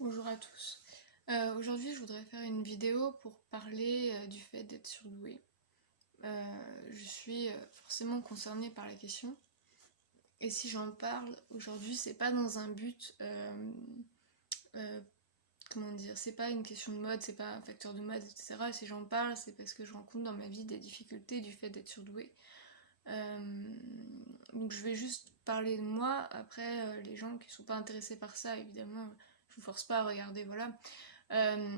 Bonjour à tous. Aujourd'hui, je voudrais faire une vidéo pour parler du fait d'être surdouée. Je suis forcément concernée par la question. Et si j'en parle aujourd'hui, c'est pas dans un but, euh, comment dire, c'est pas une question de mode, c'est pas un facteur de mode, etc. Si j'en parle, c'est parce que je rencontre dans ma vie des difficultés du fait d'être surdouée. Donc je vais juste parler de moi. Après, les gens qui sont pas intéressés par ça, évidemment, je vous force pas à regarder, voilà. Euh,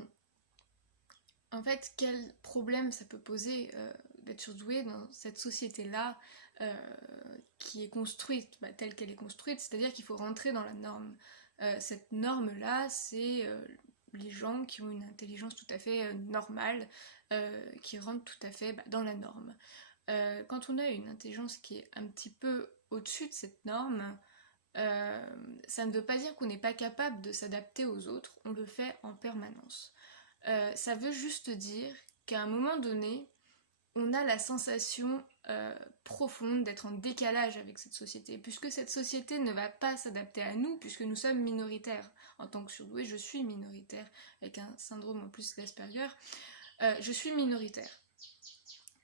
En fait, quel problème ça peut poser d'être surdoué dans cette société-là euh, qui est construite telle qu'elle est construite, c'est-à-dire qu'il faut rentrer dans la norme. Cette norme-là, c'est les gens qui ont une intelligence tout à fait normale, qui rentrent tout à fait dans la norme. Quand on a une intelligence qui est un petit peu au-dessus de cette norme, euh, ça ne veut pas dire qu'on n'est pas capable de s'adapter aux autres, on le fait en permanence. Ça veut juste dire qu'à un moment donné, on a la sensation profonde d'être en décalage avec cette société, puisque cette société ne va pas s'adapter à nous, puisque nous sommes minoritaires. En tant que surdoué, je suis minoritaire, avec un syndrome en plus d'Asperger. Je suis minoritaire.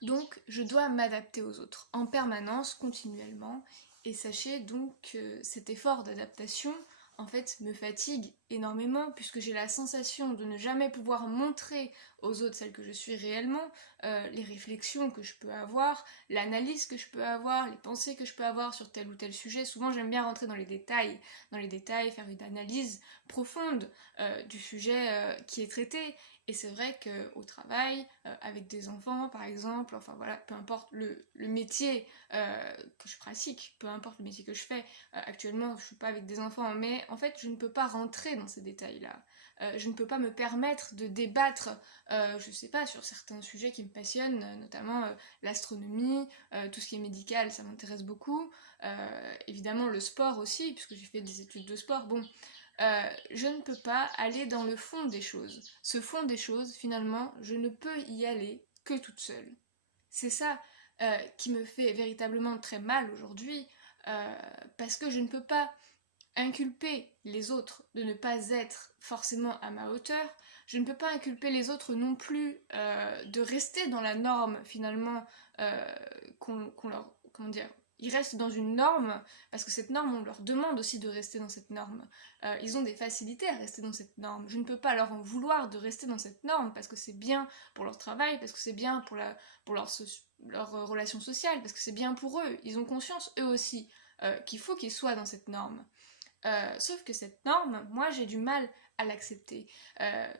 Donc, je dois m'adapter aux autres, en permanence, continuellement, et sachez donc que cet effort d'adaptation, en fait, me fatigue énormément, puisque j'ai la sensation de ne jamais pouvoir montrer aux autres celle que je suis réellement, les réflexions que je peux avoir, l'analyse que je peux avoir, les pensées que je peux avoir sur tel ou tel sujet. Souvent, j'aime bien rentrer dans les détails, faire une analyse profonde du sujet qui est traité. Et c'est vrai qu'au travail, avec des enfants par exemple, enfin voilà, peu importe le métier que je pratique, peu importe le métier que je fais, actuellement je suis pas avec des enfants, mais en fait je ne peux pas rentrer dans ces détails-là. Je ne peux pas me permettre de débattre, je sais pas, sur certains sujets qui me passionnent, notamment l'astronomie, tout ce qui est médical, ça m'intéresse beaucoup. Évidemment le sport aussi, puisque j'ai fait des études de sport. Bon, je ne peux pas aller dans le fond des choses. Ce fond des choses, finalement, je ne peux y aller que toute seule. C'est ça qui me fait véritablement très mal aujourd'hui, parce que je ne peux pas inculper les autres de ne pas être forcément à ma hauteur. Je ne peux pas inculper les autres non plus de rester dans la norme finalement qu'on leur, comment dire, ils restent dans une norme, parce que cette norme, on leur demande aussi de rester dans cette norme. Ils ont des facilités à rester dans cette norme. Je ne peux pas leur en vouloir de rester dans cette norme, parce que c'est bien pour leur travail, parce que c'est bien pour leur relation sociale, parce que c'est bien pour eux. Ils ont conscience, eux aussi, qu'il faut qu'ils soient dans cette norme. Sauf que cette norme, moi j'ai du mal à l'accepter.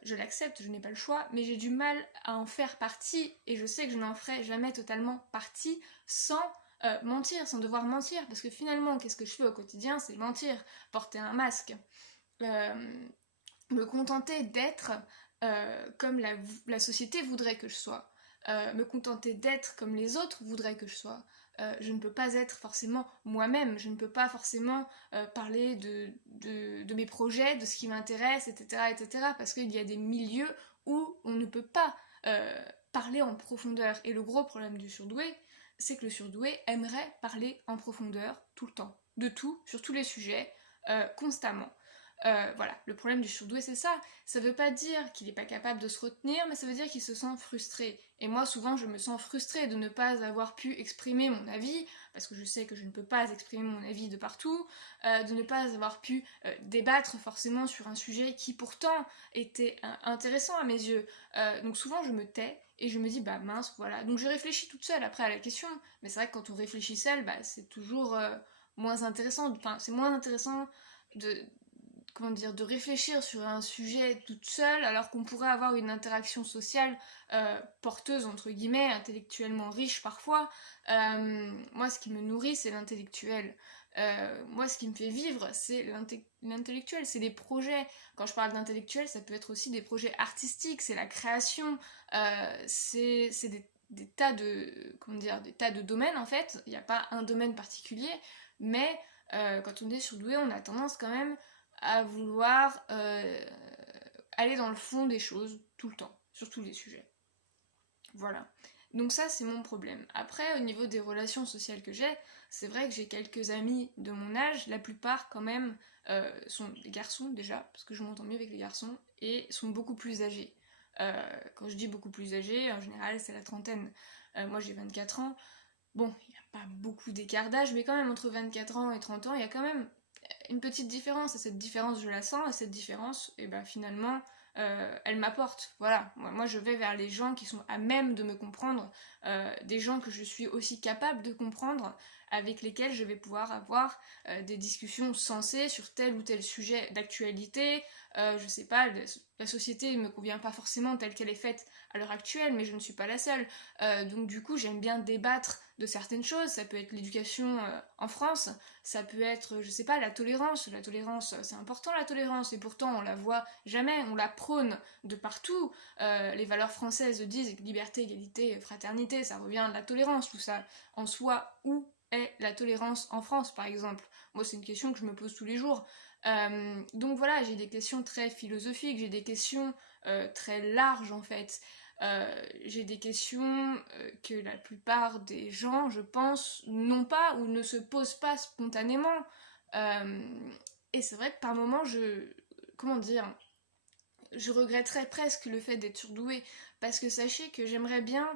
Je l'accepte, je n'ai pas le choix, mais j'ai du mal à en faire partie, et je sais que je n'en ferai jamais totalement partie sans mentir, sans devoir mentir, parce que finalement, qu'est-ce que je fais au quotidien? C'est mentir, porter un masque, euh, me contenter d'être comme la société voudrait que je sois, me contenter d'être comme les autres voudraient que je sois. Je ne peux pas être forcément moi-même, je ne peux pas forcément parler de mes projets, de ce qui m'intéresse, etc., etc., parce qu'il y a des milieux où on ne peut pas parler en profondeur. Et le gros problème du surdoué, c'est que le surdoué aimerait parler en profondeur tout le temps, de tout, sur tous les sujets, constamment. Voilà, le problème du surdoué c'est ça. Ça veut pas dire qu'il est pas capable de se retenir, mais ça veut dire qu'il se sent frustré. Et moi souvent je me sens frustrée de ne pas avoir pu exprimer mon avis, parce que je sais que je ne peux pas exprimer mon avis de partout, de ne pas avoir pu débattre forcément sur un sujet qui pourtant était intéressant à mes yeux. Donc souvent je me tais et je me dis bah mince voilà. Donc je réfléchis toute seule après à la question, mais c'est vrai que quand on réfléchit seul, bah c'est toujours moins intéressant. Enfin c'est moins intéressant de comment dire, de réfléchir sur un sujet toute seule alors qu'on pourrait avoir une interaction sociale porteuse entre guillemets, intellectuellement riche parfois. Moi ce qui me nourrit c'est l'intellectuel. Moi ce qui me fait vivre c'est l'intellectuel, c'est des projets. Quand je parle d'intellectuel ça peut être aussi des projets artistiques, c'est la création, c'est des tas de comment dire, des tas de domaines en fait. Il n'y a pas un domaine particulier, mais quand on est surdoué on a tendance quand même à vouloir aller dans le fond des choses tout le temps, sur tous les sujets. Voilà. Donc ça, c'est mon problème. Après, au niveau des relations sociales que j'ai, c'est vrai que j'ai quelques amis de mon âge, la plupart quand même sont des garçons déjà, parce que je m'entends mieux avec les garçons, et sont beaucoup plus âgés. Quand je dis beaucoup plus âgés, en général c'est la trentaine. Moi j'ai 24 ans. Bon, il n'y a pas beaucoup d'écart d'âge, mais quand même entre 24 ans et 30 ans, il y a quand même une petite différence, et cette différence je la sens, et cette différence, et ben finalement, elle m'apporte. Voilà, moi je vais vers les gens qui sont à même de me comprendre, des gens que je suis aussi capable de comprendre, avec lesquels je vais pouvoir avoir des discussions sensées sur tel ou tel sujet d'actualité. Je sais pas, la société ne me convient pas forcément telle qu'elle est faite à l'heure actuelle, mais je ne suis pas la seule. Donc du coup, j'aime bien débattre de certaines choses. Ça peut être l'éducation en France, ça peut être, je sais pas, la tolérance. La tolérance, c'est important la tolérance, et pourtant on la voit jamais, on la prône de partout. Les valeurs françaises disent liberté, égalité, fraternité, ça revient à la tolérance, tout ça. En soi, où est la tolérance en France, par exemple? Moi, c'est une question que je me pose tous les jours. Donc voilà, j'ai des questions très philosophiques, j'ai des questions très larges en fait. J'ai des questions que la plupart des gens, je pense, n'ont pas ou ne se posent pas spontanément. Et c'est vrai que par moments, comment dire, je regretterais presque le fait d'être surdouée, parce que sachez que j'aimerais bien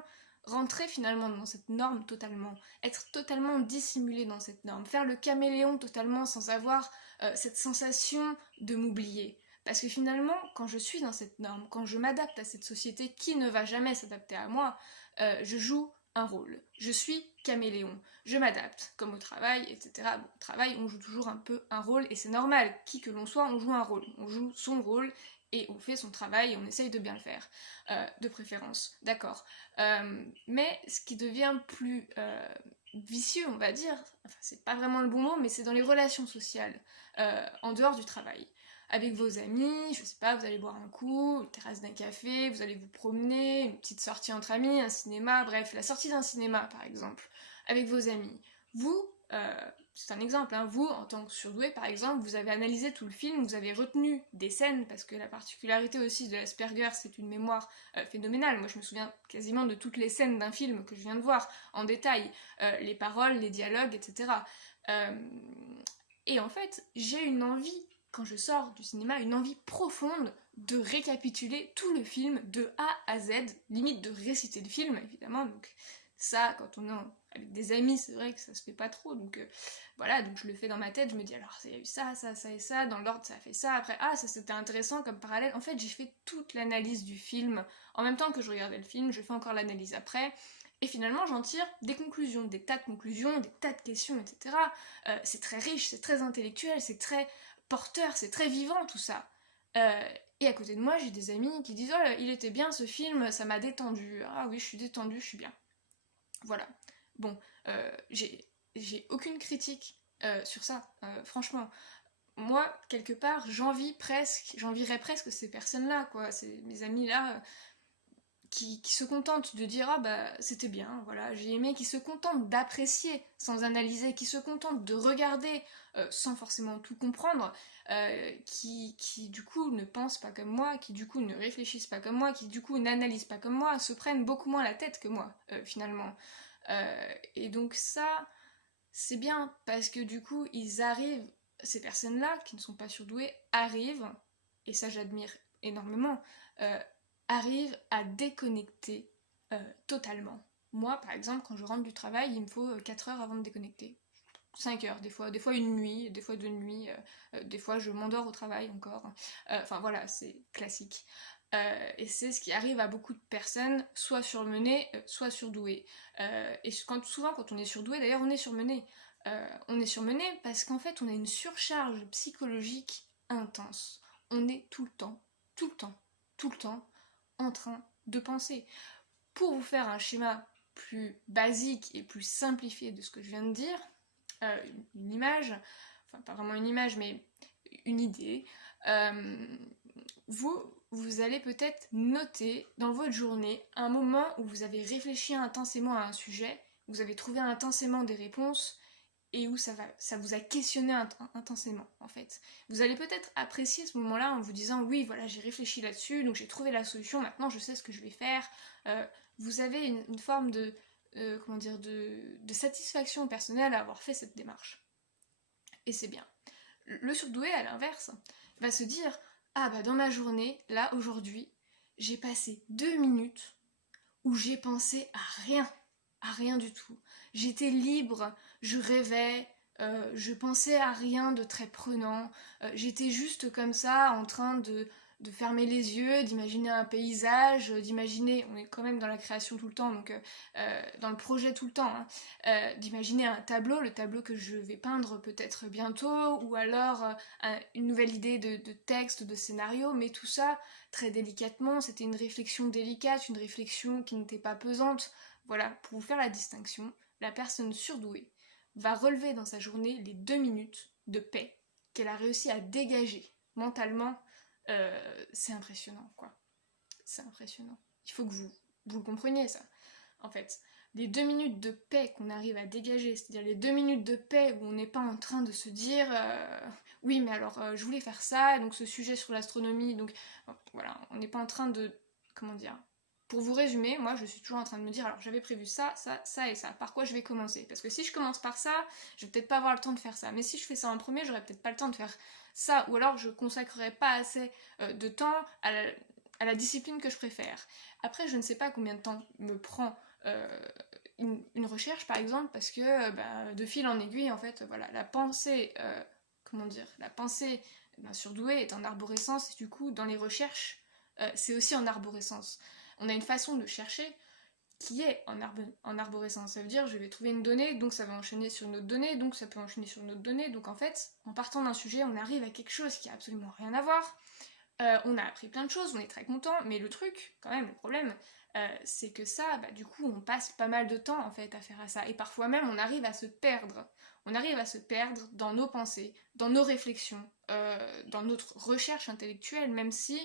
rentrer finalement dans cette norme totalement, être totalement dissimulée dans cette norme, faire le caméléon totalement sans avoir cette sensation de m'oublier. Parce que finalement, quand je suis dans cette norme, quand je m'adapte à cette société qui ne va jamais s'adapter à moi, je joue un rôle. Je suis caméléon. Je m'adapte, comme au travail, etc. Bon, au travail, on joue toujours un peu un rôle, et c'est normal. Qui que l'on soit, on joue un rôle. On joue son rôle, et on fait son travail et on essaye de bien le faire, de préférence, d'accord. Mais ce qui devient plus vicieux, on va dire, enfin c'est pas vraiment le bon mot, mais c'est dans les relations sociales, en dehors du travail. Avec vos amis, je sais pas, vous allez boire un coup, une terrasse d'un café, vous allez vous promener, une petite sortie entre amis, un cinéma, bref, la sortie d'un cinéma par exemple, avec vos amis. Vous, c'est un exemple, hein, vous, en tant que surdoué par exemple, vous avez analysé tout le film, vous avez retenu des scènes, parce que la particularité aussi de l'Asperger, c'est une mémoire phénoménale. Moi je me souviens quasiment de toutes les scènes d'un film que je viens de voir, en détail, les paroles, les dialogues, etc. Et en fait, j'ai une envie, quand je sors du cinéma, une envie profonde de récapituler tout le film de A à Z, limite de réciter le film, évidemment, donc ça, quand on est avec des amis, c'est vrai que ça se fait pas trop, donc voilà, donc je le fais dans ma tête, je me dis alors, il y a eu ça, ça, ça et ça, dans l'ordre ça a fait ça, après, ah, ça c'était intéressant comme parallèle. En fait, j'ai fait toute l'analyse du film, en même temps que je regardais le film, je fais encore l'analyse après, et finalement j'en tire des conclusions, des tas de conclusions, des tas de questions, etc. C'est très riche, c'est très intellectuel, c'est très porteur, c'est très vivant tout ça. Et à côté de moi, j'ai des amis qui disent « Oh, il était bien ce film, ça m'a détendu. » Ah oui, je suis détendue, je suis bien. Voilà. Bon, j'ai aucune critique sur ça, franchement. Moi, quelque part, j'envierais presque ces personnes-là, quoi. Mes amis-là, qui se contentent de dire ah bah c'était bien, voilà, j'ai aimé, qui se contentent d'apprécier sans analyser, qui se contentent de regarder sans forcément tout comprendre, qui du coup ne pensent pas comme moi, qui du coup ne réfléchissent pas comme moi, qui du coup n'analysent pas comme moi, se prennent beaucoup moins la tête que moi finalement. Et donc ça, c'est bien parce que du coup ils arrivent, ces personnes-là qui ne sont pas surdouées arrivent, et ça j'admire énormément, arrivent à déconnecter totalement. Moi, par exemple, quand je rentre du travail, il me faut 4 heures avant de déconnecter. 5 heures, des fois une nuit, des fois 2 nuits, des fois je m'endors au travail encore. Enfin voilà, c'est classique. Et c'est ce qui arrive à beaucoup de personnes, soit surmenées, soit surdouées. Et souvent, quand on est surdoué, d'ailleurs, on est surmené. On est surmené parce qu'en fait, on a une surcharge psychologique intense. On est tout le temps, tout le temps, tout le temps en train de penser. Pour vous faire un schéma plus basique et plus simplifié de ce que je viens de dire, une image, enfin pas vraiment une image, mais une idée, vous allez peut-être noter dans votre journée un moment où vous avez réfléchi intensément à un sujet, vous avez trouvé intensément des réponses, et où ça vous a questionné intensément en fait. Vous allez peut-être apprécier ce moment-là en vous disant oui voilà j'ai réfléchi là-dessus, donc j'ai trouvé la solution, maintenant je sais ce que je vais faire. Vous avez une forme comment dire, de satisfaction personnelle à avoir fait cette démarche. Et c'est bien. Le surdoué, à l'inverse, va se dire ah bah dans ma journée, là aujourd'hui, j'ai passé 2 minutes où j'ai pensé à rien du tout. J'étais libre, je rêvais, je pensais à rien de très prenant, j'étais juste comme ça en train de fermer les yeux, d'imaginer un paysage, d'imaginer, on est quand même dans la création tout le temps, donc dans le projet tout le temps, hein, d'imaginer un tableau, le tableau que je vais peindre peut-être bientôt, ou alors une nouvelle idée de texte, de scénario, mais tout ça très délicatement, c'était une réflexion délicate, une réflexion qui n'était pas pesante. Voilà, pour vous faire la distinction, la personne surdouée va relever dans sa journée les 2 minutes de paix qu'elle a réussi à dégager mentalement. C'est impressionnant, quoi. C'est impressionnant. Il faut que vous le compreniez, ça. En fait, les 2 minutes de paix qu'on arrive à dégager, c'est-à-dire les 2 minutes de paix où on n'est pas en train de se dire oui mais alors je voulais faire ça, donc ce sujet sur l'astronomie, donc voilà, on n'est pas en train de, comment dire, pour vous résumer, moi je suis toujours en train de me dire alors j'avais prévu ça, ça, ça et ça, par quoi je vais commencer, parce que si je commence par ça, je vais peut-être pas avoir le temps de faire ça, mais si je fais ça en premier, j'aurai peut-être pas le temps de faire ça, ou alors je consacrerai pas assez de temps à la discipline que je préfère. Après, je ne sais pas combien de temps me prend une recherche, par exemple, parce que de fil en aiguille, en fait, voilà, la pensée, comment dire, la pensée surdouée est en arborescence, et du coup, dans les recherches, c'est aussi en arborescence. On a une façon de chercher qui est en arborescence. Ça veut dire, je vais trouver une donnée, donc ça va enchaîner sur une autre donnée, donc ça peut enchaîner sur une autre donnée, donc en fait, en partant d'un sujet, on arrive à quelque chose qui a absolument rien à voir. On a appris plein de choses, on est très content, mais le truc, quand même, le problème, c'est que ça, du coup, on passe pas mal de temps en fait à faire à ça, et parfois même on arrive à se perdre. On arrive à se perdre dans nos pensées, dans nos réflexions, dans notre recherche intellectuelle, même si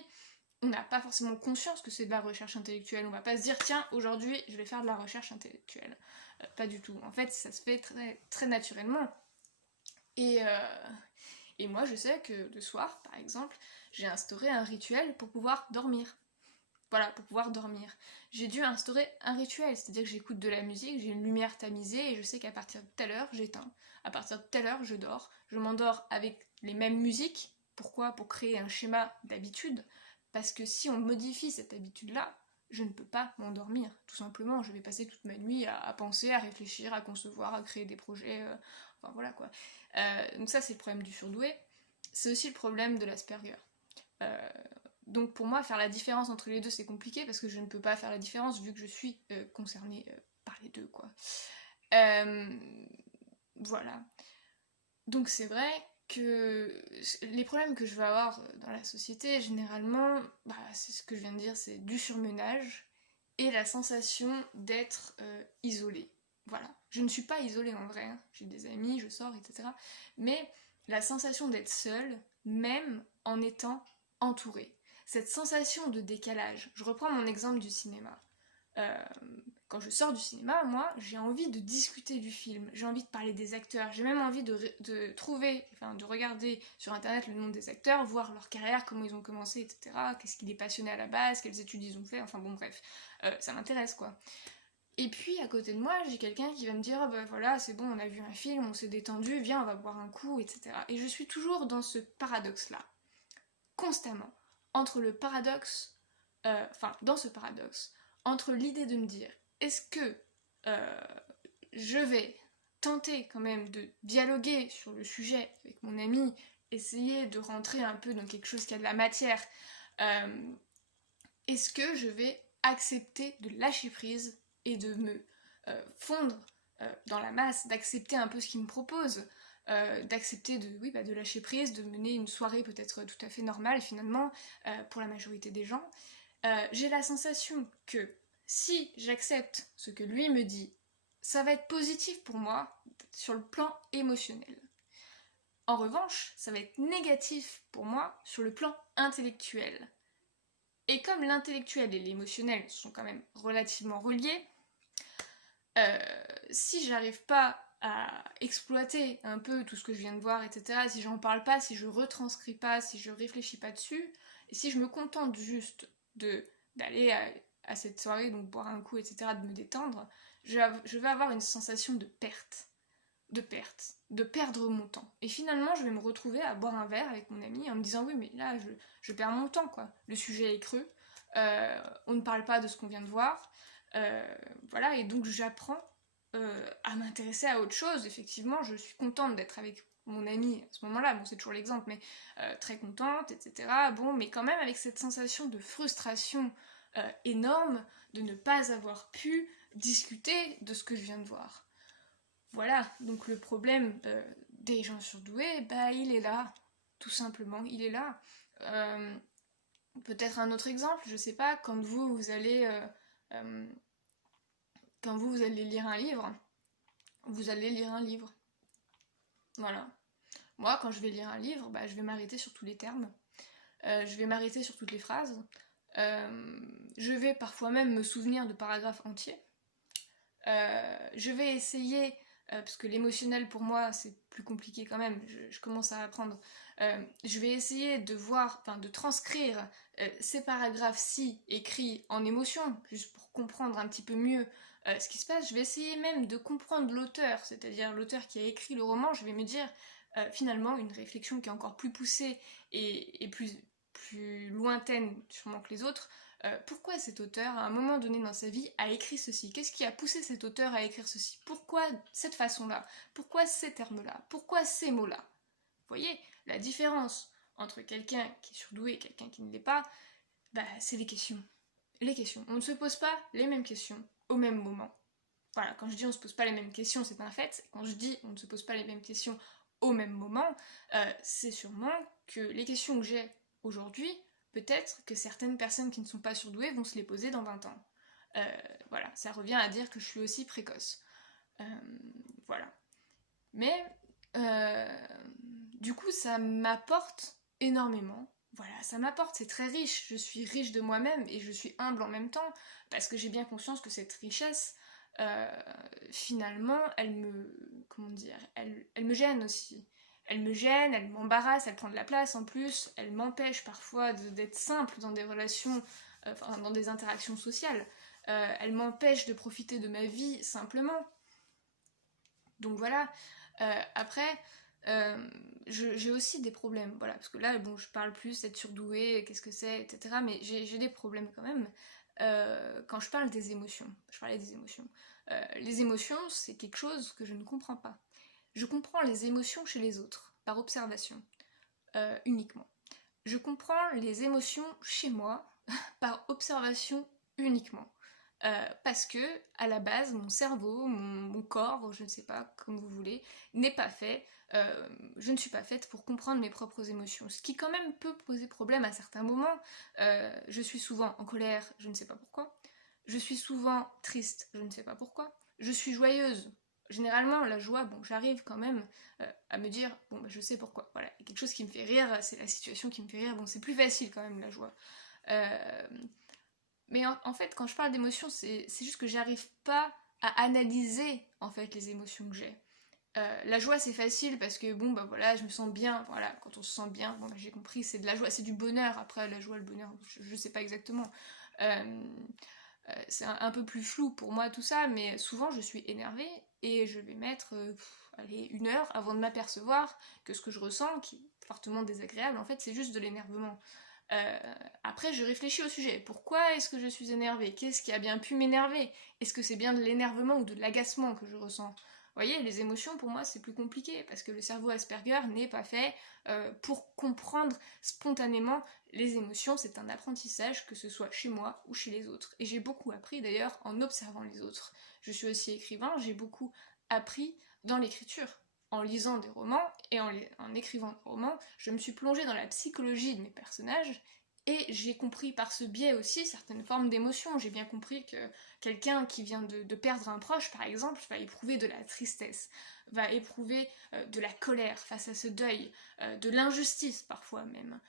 on n'a pas forcément conscience que c'est de la recherche intellectuelle. On va pas se dire tiens, aujourd'hui, je vais faire de la recherche intellectuelle. Pas du tout. En fait, ça se fait très, très naturellement. Et, et moi, je sais que le soir, par exemple, j'ai instauré un rituel pour pouvoir dormir. Voilà, pour pouvoir dormir. J'ai dû instaurer un rituel, c'est-à-dire que j'écoute de la musique, j'ai une lumière tamisée et je sais qu'à partir de telle heure, j'éteins. À partir de telle heure, je dors. Je m'endors avec les mêmes musiques. Pourquoi? Pour créer un schéma d'habitude. Parce que si on modifie cette habitude-là, je ne peux pas m'endormir. Tout simplement, je vais passer toute ma nuit à penser, à réfléchir, à concevoir, à créer des projets. Enfin voilà quoi. Donc ça, c'est le problème du surdoué. C'est aussi le problème de l'Asperger. Donc pour moi, faire la différence entre les deux, c'est compliqué parce que je ne peux pas faire la différence vu que je suis concernée par les deux, quoi. Voilà. Donc c'est vrai que les problèmes que je vais avoir dans la société, généralement, c'est ce que je viens de dire, c'est du surmenage et la sensation d'être isolée. Voilà. Je ne suis pas isolée en vrai, hein. J'ai des amis, je sors, etc. Mais la sensation d'être seule, même en étant entourée. Cette sensation de décalage. Je reprends mon exemple du cinéma. Quand je sors du cinéma, moi, j'ai envie de discuter du film, j'ai envie de parler des acteurs, j'ai même envie de trouver, enfin de regarder sur internet le nom des acteurs, voir leur carrière, comment ils ont commencé, etc. Qu'est-ce qui les passionnait à la base, quelles études ils ont fait, enfin bon bref, ça m'intéresse quoi. Et puis à côté de moi, j'ai quelqu'un qui va me dire voilà, c'est bon, on a vu un film, on s'est détendu, viens, on va boire un coup, etc. Et je suis toujours dans ce paradoxe-là, constamment, entre le paradoxe, dans ce paradoxe, entre l'idée de me dire est-ce que je vais tenter quand même de dialoguer sur le sujet avec mon ami, essayer de rentrer un peu dans quelque chose qui a de la matière, est-ce que je vais accepter de lâcher prise et de me fondre dans la masse, d'accepter un peu ce qu'il me propose, d'accepter de lâcher prise, de mener une soirée peut-être tout à fait normale finalement pour la majorité des gens. J'ai la sensation que si j'accepte ce que lui me dit, ça va être positif pour moi sur le plan émotionnel. En revanche, ça va être négatif pour moi sur le plan intellectuel. Et comme l'intellectuel et l'émotionnel sont quand même relativement reliés, si j'arrive pas à exploiter un peu tout ce que je viens de voir, etc., si j'en parle pas, si je retranscris pas, si je réfléchis pas dessus, et si je me contente juste d'aller à cette soirée, donc boire un coup, etc., de me détendre, je vais avoir une sensation de perdre mon temps. Et finalement, je vais me retrouver à boire un verre avec mon ami en me disant oui, mais là, je perds mon temps, quoi. Le sujet est creux, on ne parle pas de ce qu'on vient de voir, voilà, et donc j'apprends à m'intéresser à autre chose. Effectivement, je suis contente d'être avec mon ami à ce moment-là, bon, c'est toujours l'exemple, mais très contente, etc. Bon, mais quand même avec cette sensation de frustration énorme de ne pas avoir pu discuter de ce que je viens de voir. Voilà, donc le problème des gens surdoués, bah il est là, tout simplement, il est là. Euh, Peut-être un autre exemple, je sais pas, euh, quand vous allez lire un livre, vous allez lire un livre. Voilà. Moi, quand je vais lire un livre, bah, je vais m'arrêter sur tous les termes, je vais m'arrêter sur toutes les phrases, je vais parfois même me souvenir de paragraphes entiers. Je vais essayer, parce que l'émotionnel pour moi c'est plus compliqué quand même, je commence à apprendre, je vais essayer de voir, enfin de transcrire ces paragraphes-ci écrits en émotion, juste pour comprendre un petit peu mieux ce qui se passe. Je vais essayer même de comprendre l'auteur, c'est-à-dire l'auteur qui a écrit le roman. Je vais me dire finalement une réflexion qui est encore plus poussée et plus lointaine sûrement que les autres. Pourquoi cet auteur, à un moment donné dans sa vie, a écrit ceci? Qu'est-ce qui a poussé cet auteur à écrire ceci? Pourquoi cette façon-là? Pourquoi ces termes-là? Pourquoi ces mots-là? Vous voyez, la différence entre quelqu'un qui est surdoué et quelqu'un qui ne l'est pas, bah, c'est les questions. Les questions. On ne se pose pas les mêmes questions au même moment. Voilà, quand je dis on ne se pose pas les mêmes questions, c'est un fait. Quand je dis on ne se pose pas les mêmes questions au même moment, c'est sûrement que les questions que j'ai aujourd'hui, peut-être que certaines personnes qui ne sont pas surdouées vont se les poser dans 20 ans. Voilà, ça revient à dire que je suis aussi précoce. Euh, voilà. Mais du coup, ça m'apporte énormément. Voilà, ça m'apporte, c'est très riche. Je suis riche de moi-même et je suis humble en même temps parce que j'ai bien conscience que cette richesse, euh, finalement, comment dire, elle me gêne aussi. Elle me gêne, elle m'embarrasse, elle prend de la place en plus, elle m'empêche parfois d'être simple dans des relations, enfin, dans des interactions sociales. Elle m'empêche de profiter de ma vie simplement. Donc voilà. Après, j'ai aussi des problèmes, voilà, parce que là, bon, je parle plus d'être surdoué, qu'est-ce que c'est, etc. Mais j'ai des problèmes quand même. Quand je parle des émotions, je parlais des émotions. Les émotions, c'est quelque chose que je ne comprends pas. Je comprends les émotions chez les autres, par observation, uniquement. Je comprends les émotions chez moi, par observation uniquement. Parce que, à la base, mon cerveau, mon corps, je ne sais pas, comme vous voulez, n'est pas fait. Je ne suis pas faite pour comprendre mes propres émotions. Ce qui, quand même, peut poser problème à certains moments. Je suis souvent en colère, je ne sais pas pourquoi. Je suis souvent triste, je ne sais pas pourquoi. Je suis joyeuse. Généralement, la joie, bon, j'arrive quand même à me dire, bon, bah, je sais pourquoi. Voilà, il y a quelque chose qui me fait rire, c'est la situation qui me fait rire. Bon, c'est plus facile quand même, la joie. Euh, mais en fait, quand je parle d'émotions, c'est juste que j'arrive pas à analyser en fait les émotions que j'ai. La joie c'est facile parce que bon bah voilà, je me sens bien, voilà, quand on se sent bien, bon bah j'ai compris, c'est de la joie, c'est du bonheur. Après la joie, le bonheur, je sais pas exactement. Euh, c'est un peu plus flou pour moi tout ça, mais souvent je suis énervée et je vais mettre allez, 1 heure avant de m'apercevoir que ce que je ressens, qui est fortement désagréable, en fait c'est juste de l'énervement. Euh, Après, je réfléchis au sujet. Pourquoi est-ce que je suis énervée? Qu'est-ce qui a bien pu m'énerver? Est-ce que c'est bien de l'énervement ou de l'agacement que je ressens? Vous voyez, les émotions, pour moi, c'est plus compliqué, parce que le cerveau Asperger n'est pas fait pour comprendre spontanément les émotions. C'est un apprentissage, que ce soit chez moi ou chez les autres. Et j'ai beaucoup appris, d'ailleurs, en observant les autres. Je suis aussi écrivain, j'ai beaucoup appris dans l'écriture. En lisant des romans et en écrivant des romans, je me suis plongée dans la psychologie de mes personnages et j'ai compris par ce biais aussi certaines formes d'émotions. J'ai bien compris que quelqu'un qui vient de perdre un proche, par exemple, va éprouver de la tristesse, va éprouver de la colère face à ce deuil, de l'injustice parfois même.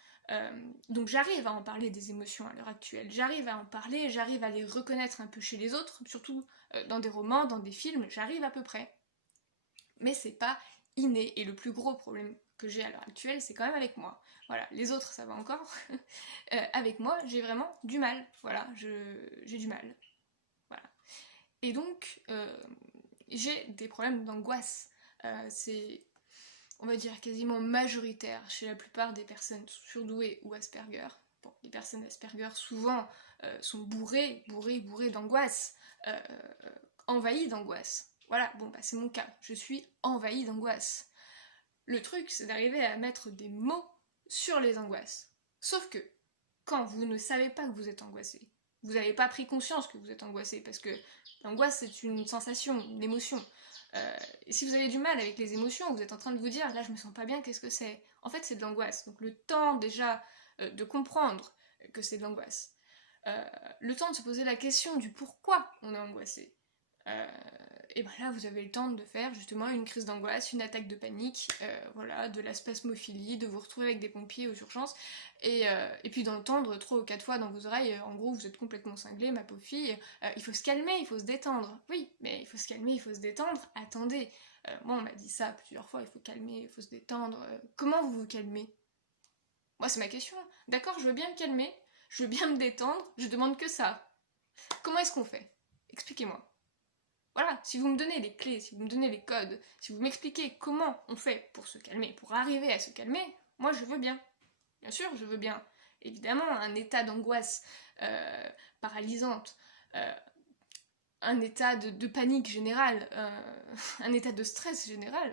Donc j'arrive à en parler des émotions à l'heure actuelle, j'arrive à en parler, j'arrive à les reconnaître un peu chez les autres, surtout dans des romans, dans des films, j'arrive à peu près. mais c'est pas inné. Et le plus gros problème que j'ai à l'heure actuelle, c'est quand même avec moi. Voilà, les autres ça va encore. Avec moi, j'ai vraiment du mal. Voilà, j'ai du mal. Voilà. Et donc, j'ai des problèmes d'angoisse. C'est, on va dire, quasiment majoritaire chez la plupart des personnes surdouées ou Asperger. Bon, les personnes Asperger, souvent, sont bourrées d'angoisse, euh, envahies d'angoisse. Voilà, bon, bah c'est mon cas, je suis envahie d'angoisse. Le truc, c'est d'arriver à mettre des mots sur les angoisses. Sauf que, quand vous ne savez pas que vous êtes angoissé, vous n'avez pas pris conscience que vous êtes angoissé, parce que l'angoisse, c'est une sensation, une émotion. Et si vous avez du mal avec les émotions, vous êtes en train de vous dire, là je me sens pas bien, qu'est-ce que c'est? En fait, c'est de l'angoisse. Donc le temps déjà de comprendre que c'est de l'angoisse. Le temps de se poser la question du pourquoi on est angoissé. Et ben là, vous avez le temps de faire justement une crise d'angoisse, une attaque de panique, voilà, de la spasmophilie, de vous retrouver avec des pompiers aux urgences, et puis d'entendre 3 ou 4 fois dans vos oreilles, en gros, vous êtes complètement cinglée, ma pauvre fille, il faut se calmer, il faut se détendre. Oui, mais il faut se calmer, il faut se détendre. Attendez, moi on m'a dit ça plusieurs fois, il faut calmer, il faut se détendre. Comment vous vous calmez? Moi c'est ma question. D'accord, je veux bien me calmer, je veux bien me détendre, je demande que ça. Comment est-ce qu'on fait? Expliquez-moi. Voilà, si vous me donnez les clés, si vous me donnez les codes, si vous m'expliquez comment on fait pour se calmer, pour arriver à se calmer, moi je veux bien. Bien sûr, je veux bien. Évidemment, un état d'angoisse paralysante, euh, un état de panique générale, un état de stress général,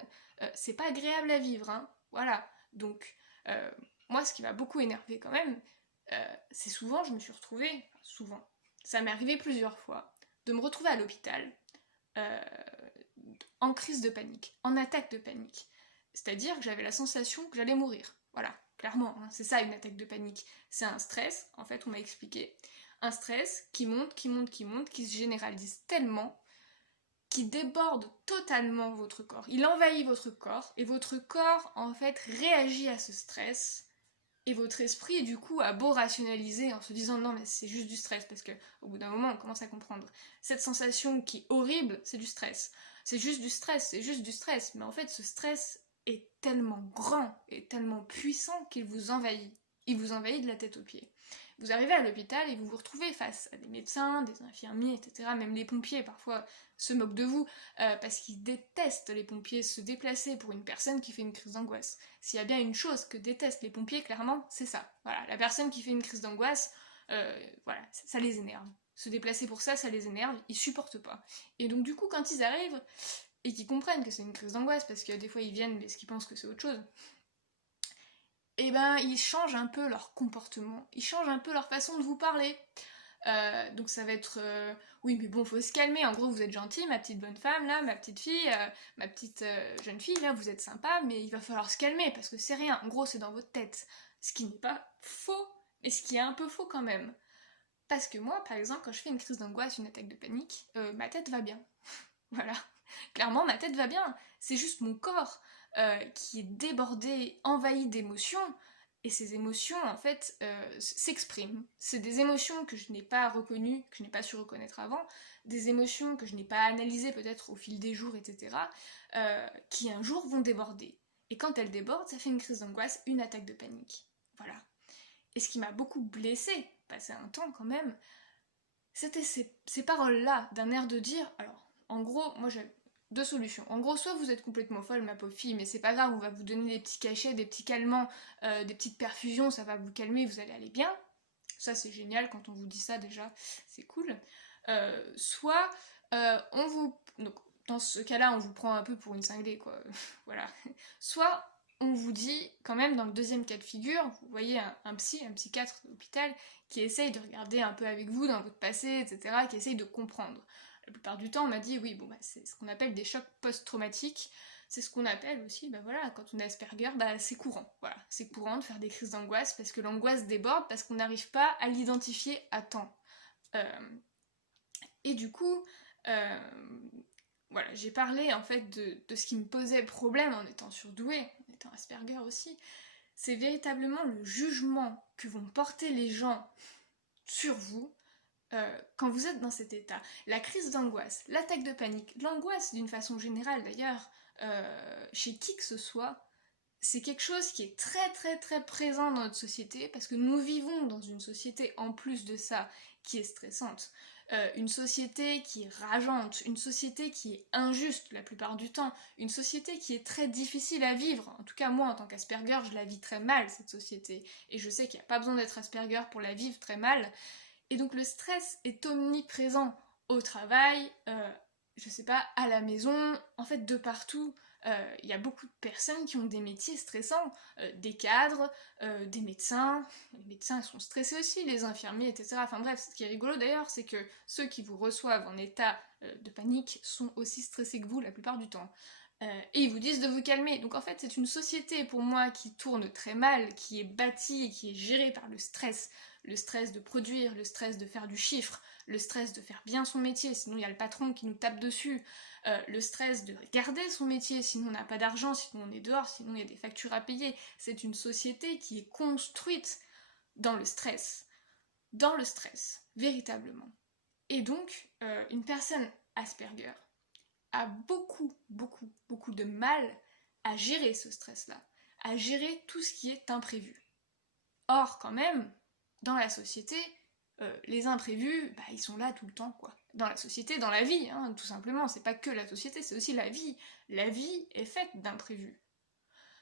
c'est pas agréable à vivre, hein. Voilà. Donc, euh, moi, ce qui m'a beaucoup énervé quand même, c'est souvent, je me suis retrouvée, enfin, souvent, ça m'est arrivé plusieurs fois, de me retrouver à l'hôpital, euh, en crise de panique, en attaque de panique. C'est-à-dire que j'avais la sensation que j'allais mourir. Voilà, clairement, hein, c'est ça une attaque de panique. C'est un stress, en fait, on m'a expliqué. Un stress qui monte, qui monte, qui monte, qui se généralise tellement, qui déborde totalement votre corps. Il envahit votre corps, et votre corps, en fait, réagit à ce stress. Et votre esprit, du coup, a beau rationaliser en se disant non, mais c'est juste du stress, parce que au bout d'un moment, on commence à comprendre. Cette sensation qui est horrible, c'est du stress. C'est juste du stress, c'est juste du stress. Mais en fait, ce stress est tellement grand et tellement puissant qu'il vous envahit. Il vous envahit de la tête aux pieds. Vous arrivez à l'hôpital et vous vous retrouvez face à des médecins, des infirmiers, etc. Même les pompiers parfois se moquent de vous parce qu'ils détestent les pompiers se déplacer pour une personne qui fait une crise d'angoisse. S'il y a bien une chose que détestent les pompiers, clairement, c'est ça. Voilà, la personne qui fait une crise d'angoisse, voilà, ça les énerve. Se déplacer pour ça, ça les énerve, ils supportent pas. Et donc du coup, quand ils arrivent et qu'ils comprennent que c'est une crise d'angoisse, parce que des fois ils viennent mais qu'ils pensent que c'est autre chose, et ben ils changent un peu leur comportement, ils changent un peu leur façon de vous parler. Donc ça va être oui mais bon faut se calmer, en gros vous êtes gentille ma petite bonne femme là, ma petite fille, ma petite jeune fille là, vous êtes sympa mais il va falloir se calmer parce que c'est rien, en gros c'est dans votre tête. Ce qui n'est pas faux, mais ce qui est un peu faux quand même. Parce que moi par exemple quand je fais une crise d'angoisse, une attaque de panique, ma tête va bien. Voilà, clairement ma tête va bien, c'est juste mon corps qui est débordé, envahi d'émotions, et ces émotions en fait s'expriment. C'est des émotions que je n'ai pas reconnues, que je n'ai pas su reconnaître avant, des émotions que je n'ai pas analysées peut-être au fil des jours, etc., qui un jour vont déborder. Et quand elles débordent, ça fait une crise d'angoisse, une attaque de panique. Voilà. Et ce qui m'a beaucoup blessée, passé un temps quand même, c'était ces paroles-là, d'un air de dire, alors, en gros, moi j'ai deux solutions. En gros, soit vous êtes complètement folle, ma pauvre fille, mais c'est pas grave, on va vous donner des petits cachets, des petits calmants, des petites perfusions, ça va vous calmer, vous allez aller bien. Ça c'est génial, quand on vous dit ça déjà, c'est cool. Soit on vous... Donc, dans ce cas-là, on vous prend un peu pour une cinglée, quoi. Voilà. Soit on vous dit, quand même, dans le deuxième cas de figure, vous voyez un psychiatre d'hôpital, qui essaye de regarder un peu avec vous dans votre passé, etc., qui essaye de comprendre. La plupart du temps, on m'a dit, oui, bon, bah, c'est ce qu'on appelle des chocs post-traumatiques, c'est ce qu'on appelle aussi, bah voilà, quand on est Asperger, bah c'est courant, voilà, c'est courant de faire des crises d'angoisse, parce que l'angoisse déborde, parce qu'on n'arrive pas à l'identifier à temps. Et du coup, voilà, j'ai parlé en fait de ce qui me posait problème en étant surdouée, en étant Asperger aussi, c'est véritablement le jugement que vont porter les gens sur vous quand vous êtes dans cet état. La crise d'angoisse, l'attaque de panique, l'angoisse d'une façon générale d'ailleurs, chez qui que ce soit, c'est quelque chose qui est très très très présent dans notre société, parce que nous vivons dans une société, en plus de ça, qui est stressante. Une société qui est rageante, une société qui est injuste la plupart du temps, une société qui est très difficile à vivre. En tout cas, moi, en tant qu'Asperger, je la vis très mal, cette société. Et je sais qu'il n'y a pas besoin d'être Asperger pour la vivre très mal. Et donc le stress est omniprésent au travail, je sais pas, à la maison, en fait de partout. Il y a beaucoup de personnes qui ont des métiers stressants, des cadres, des médecins. Les médecins ils sont stressés aussi, les infirmiers, etc. Enfin bref, ce qui est rigolo d'ailleurs, c'est que ceux qui vous reçoivent en état de panique sont aussi stressés que vous la plupart du temps. Et ils vous disent de vous calmer. Donc en fait, c'est une société pour moi qui tourne très mal, qui est bâtie et qui est gérée par le stress. Le stress de produire, le stress de faire du chiffre, le stress de faire bien son métier, sinon il y a le patron qui nous tape dessus, le stress de garder son métier, sinon on n'a pas d'argent, sinon on est dehors, sinon il y a des factures à payer. C'est une société qui est construite dans le stress. Dans le stress, véritablement. Et donc, une personne Asperger a beaucoup, beaucoup, beaucoup de mal à gérer ce stress-là, à gérer tout ce qui est imprévu. Or, quand même, dans la société, les imprévus, bah, ils sont là tout le temps, quoi. Dans la société, dans la vie, hein, tout simplement. C'est pas que la société, c'est aussi la vie. La vie est faite d'imprévus.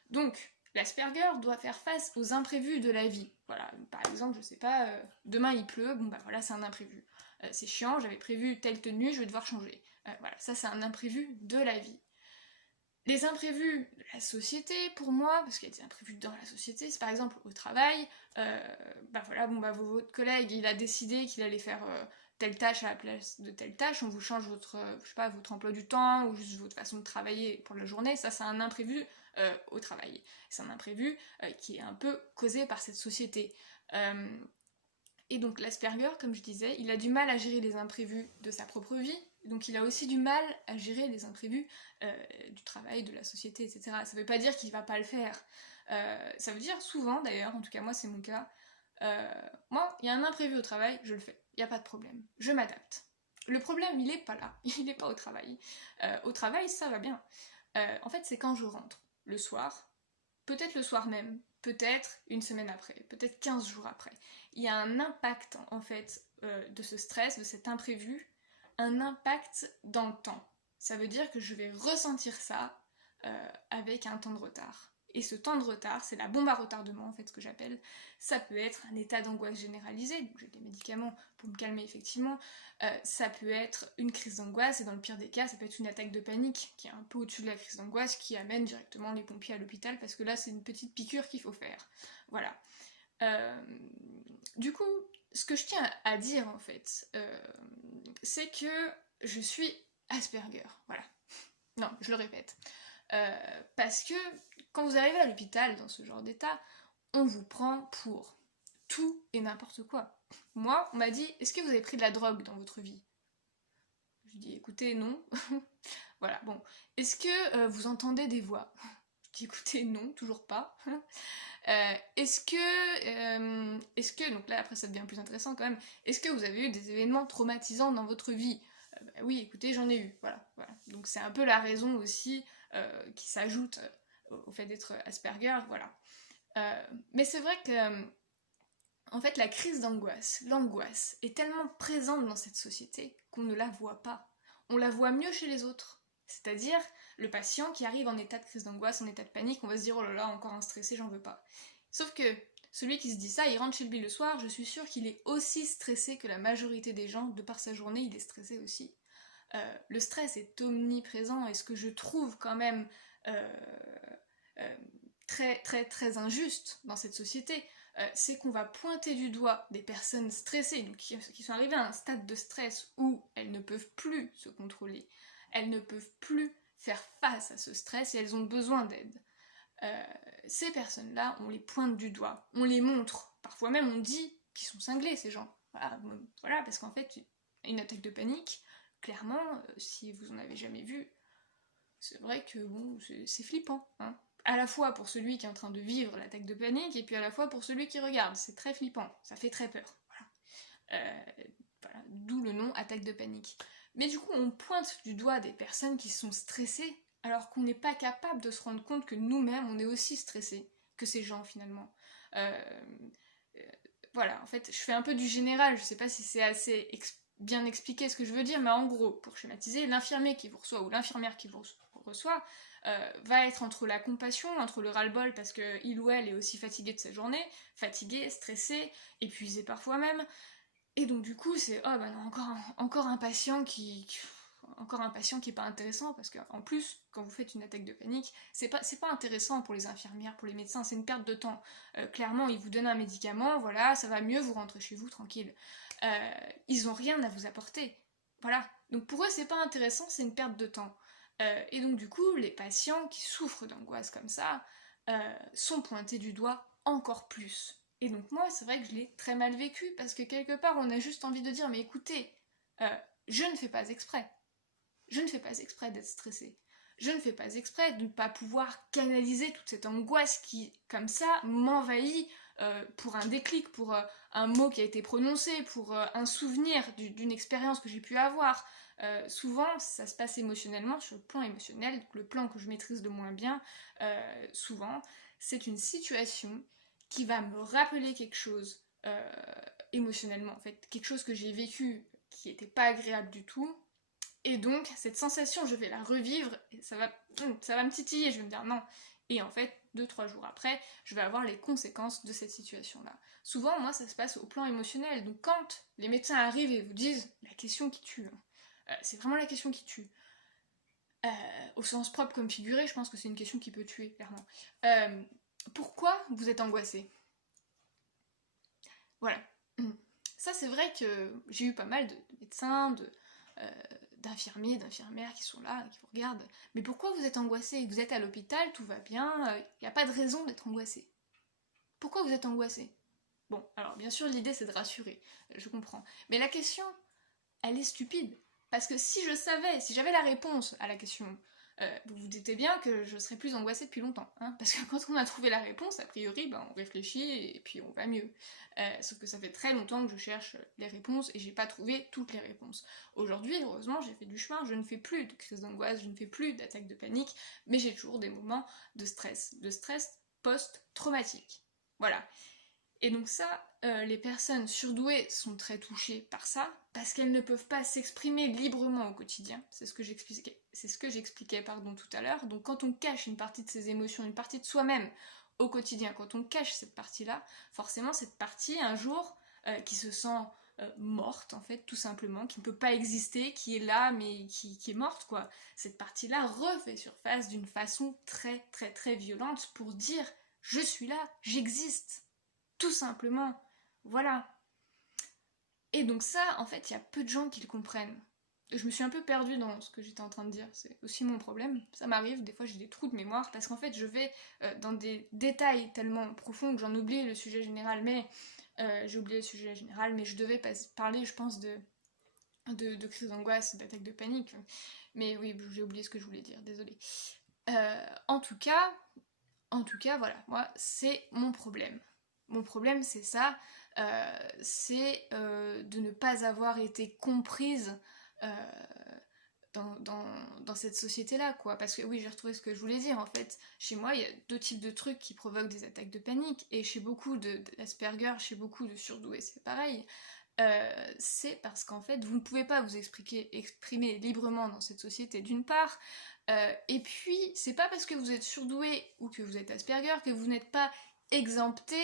Donc, l'Asperger doit faire face aux imprévus de la vie. Voilà, par exemple, je sais pas, demain il pleut, bon bah voilà, c'est un imprévu. C'est chiant, j'avais prévu telle tenue, je vais devoir changer. Voilà, ça c'est un imprévu de la vie. Les imprévus de la société, pour moi, parce qu'il y a des imprévus dans la société, c'est par exemple au travail, bah voilà, bon bah votre collègue, il a décidé qu'il allait faire telle tâche à la place de telle tâche, on vous change votre, je sais pas, votre emploi du temps, ou juste votre façon de travailler pour la journée, ça c'est un imprévu au travail. C'est un imprévu qui est un peu causé par cette société. Et donc l'Asperger, comme je disais, il a du mal à gérer les imprévus de sa propre vie, donc il a aussi du mal à gérer les imprévus du travail, de la société, etc. Ça veut pas dire qu'il va pas le faire. Ça veut dire souvent, d'ailleurs, en tout cas moi c'est mon cas, moi, il y a un imprévu au travail, je le fais, il n'y a pas de problème, je m'adapte. Le problème, il est pas là, il n'est pas au travail. Au travail, ça va bien. En fait, c'est quand je rentre, le soir, peut-être le soir même, peut-être une semaine après, peut-être 15 jours après. Il y a un impact en fait de ce stress, de cet imprévu, un impact dans le temps. Ça veut dire que je vais ressentir ça avec un temps de retard. Et ce temps de retard, c'est la bombe à retardement en fait, ce que j'appelle. Ça peut être un état d'angoisse généralisée, donc j'ai des médicaments pour me calmer effectivement. Ça peut être une crise d'angoisse, et dans le pire des cas, ça peut être une attaque de panique qui est un peu au-dessus de la crise d'angoisse, qui amène directement les pompiers à l'hôpital, parce que là, c'est une petite piqûre qu'il faut faire. Voilà. Du coup, ce que je tiens à dire en fait, c'est que je suis Asperger. Voilà. Non, je le répète. Parce que quand vous arrivez à l'hôpital dans ce genre d'état, on vous prend pour tout et n'importe quoi. Moi, on m'a dit, est-ce que vous avez pris de la drogue dans votre vie? Je dis, écoutez, non. Voilà, bon. Est-ce que vous entendez des voix? Je dis, écoutez, non, toujours pas. Est-ce que, donc là après ça devient plus intéressant quand même, est-ce que vous avez eu des événements traumatisants dans votre vie? Bah oui, écoutez, j'en ai eu, voilà. Donc c'est un peu la raison aussi qui s'ajoute au fait d'être Asperger, voilà. Mais c'est vrai que, en fait, la crise d'angoisse, l'angoisse, est tellement présente dans cette société qu'on ne la voit pas. On la voit mieux chez les autres. C'est-à-dire, le patient qui arrive en état de crise d'angoisse, en état de panique, on va se dire, oh là là, encore un stressé, j'en veux pas. Sauf que, celui qui se dit ça, il rentre chez lui le soir, je suis sûre qu'il est aussi stressé que la majorité des gens, de par sa journée, il est stressé aussi. Le stress est omniprésent, et ce que je trouve quand même très très très injuste dans cette société, c'est qu'on va pointer du doigt des personnes stressées, donc qui sont arrivées à un stade de stress où elles ne peuvent plus se contrôler, elles ne peuvent plus faire face à ce stress et elles ont besoin d'aide. Ces personnes-là, on les pointe du doigt, on les montre, parfois même on dit qu'ils sont cinglés ces gens. Voilà, parce qu'en fait, une attaque de panique, clairement, si vous en avez jamais vu, c'est vrai que bon, c'est flippant, hein. À la fois pour celui qui est en train de vivre l'attaque de panique, et puis à la fois pour celui qui regarde. C'est très flippant, ça fait très peur. Voilà. D'où le nom attaque de panique. Mais du coup, on pointe du doigt des personnes qui sont stressées alors qu'on n'est pas capable de se rendre compte que nous-mêmes, on est aussi stressés que ces gens finalement. Euh, voilà, en fait, je fais un peu du général, je sais pas si c'est assez bien expliqué ce que je veux dire, mais en gros, pour schématiser, l'infirmier qui vous reçoit ou l'infirmière qui vous reçoit va être entre la compassion, entre le ras-le-bol parce qu'il ou elle est aussi fatigué de sa journée, fatigué, stressé, épuisé parfois même, et donc du coup c'est oh bah non, encore un patient encore un patient qui est pas intéressant parce qu'en plus quand vous faites une attaque de panique c'est pas intéressant pour les infirmières, pour les médecins, c'est une perte de temps. Clairement ils vous donnent un médicament, voilà ça va mieux, vous rentrez chez vous tranquille. Ils ont rien à vous apporter, voilà, donc pour eux c'est pas intéressant, c'est une perte de temps. Et donc du coup les patients qui souffrent d'angoisse comme ça sont pointés du doigt encore plus. Et donc moi, c'est vrai que je l'ai très mal vécu, parce que quelque part, on a juste envie de dire, mais écoutez, je ne fais pas exprès. Je ne fais pas exprès d'être stressée. Je ne fais pas exprès de ne pas pouvoir canaliser toute cette angoisse qui, comme ça, m'envahit pour un déclic, pour un mot qui a été prononcé, pour un souvenir d'une expérience que j'ai pu avoir. Souvent, ça se passe émotionnellement, sur le plan émotionnel, le plan que je maîtrise le moins bien. Souvent, c'est une situation qui va me rappeler quelque chose émotionnellement, en fait, quelque chose que j'ai vécu qui n'était pas agréable du tout. Et donc, cette sensation, je vais la revivre, et ça va me titiller, je vais me dire non. Et en fait, 2-3 jours après, je vais avoir les conséquences de cette situation-là. Souvent, moi, ça se passe au plan émotionnel. Donc, quand les médecins arrivent et vous disent la question qui tue, c'est vraiment la question qui tue. Au sens propre comme figuré, je pense que c'est une question qui peut tuer, clairement. Pourquoi vous êtes angoissé? Voilà. Ça, c'est vrai que j'ai eu pas mal de médecins, d'infirmiers, d'infirmières qui sont là, qui vous regardent. Mais pourquoi vous êtes angoissé? Vous êtes à l'hôpital, tout va bien, il n'y a pas de raison d'être angoissé. Pourquoi vous êtes angoissé? Bon, alors bien sûr, l'idée c'est de rassurer, je comprends. Mais la question, elle est stupide. Parce que si je savais, si j'avais la réponse à la question, vous vous doutez bien que je serais plus angoissée depuis longtemps. Hein, parce que quand on a trouvé la réponse, a priori, ben, on réfléchit et puis on va mieux. Sauf que ça fait très longtemps que je cherche les réponses et j'ai pas trouvé toutes les réponses. Aujourd'hui, heureusement, j'ai fait du chemin, je ne fais plus de crise d'angoisse, je ne fais plus d'attaque de panique, mais j'ai toujours des moments de stress post-traumatique. Voilà. Et donc ça, les personnes surdouées sont très touchées par ça, parce qu'elles ne peuvent pas s'exprimer librement au quotidien. C'est ce que j'expliquais tout à l'heure. Donc quand on cache une partie de ses émotions, une partie de soi-même au quotidien, quand on cache cette partie-là, forcément cette partie, un jour, qui se sent morte, en fait, tout simplement, qui ne peut pas exister, qui est là, mais qui est morte, quoi. Cette partie-là refait surface d'une façon très, très, très violente pour dire « je suis là, j'existe ». Tout simplement. Voilà. Et donc ça, en fait, il y a peu de gens qui le comprennent. Je me suis un peu perdue dans ce que j'étais en train de dire. C'est aussi mon problème. Ça m'arrive, des fois j'ai des trous de mémoire, parce qu'en fait je vais dans des détails tellement profonds que j'en oublie le sujet général, mais j'ai oublié le sujet général, mais je devais parler, je pense, de crise d'angoisse, d'attaque de panique. Mais oui, j'ai oublié ce que je voulais dire, désolée. En tout cas, voilà, moi, c'est mon problème. Mon problème, c'est ça, c'est de ne pas avoir été comprise euh, dans cette société-là, quoi. Parce que oui, j'ai retrouvé ce que je voulais dire, en fait. Chez moi, il y a deux types de trucs qui provoquent des attaques de panique, et chez beaucoup d'Asperger, chez beaucoup de surdoués, c'est pareil. C'est parce qu'en fait, vous ne pouvez pas vous exprimer librement dans cette société, d'une part, et puis, c'est pas parce que vous êtes surdoué ou que vous êtes Asperger que vous n'êtes pas exempté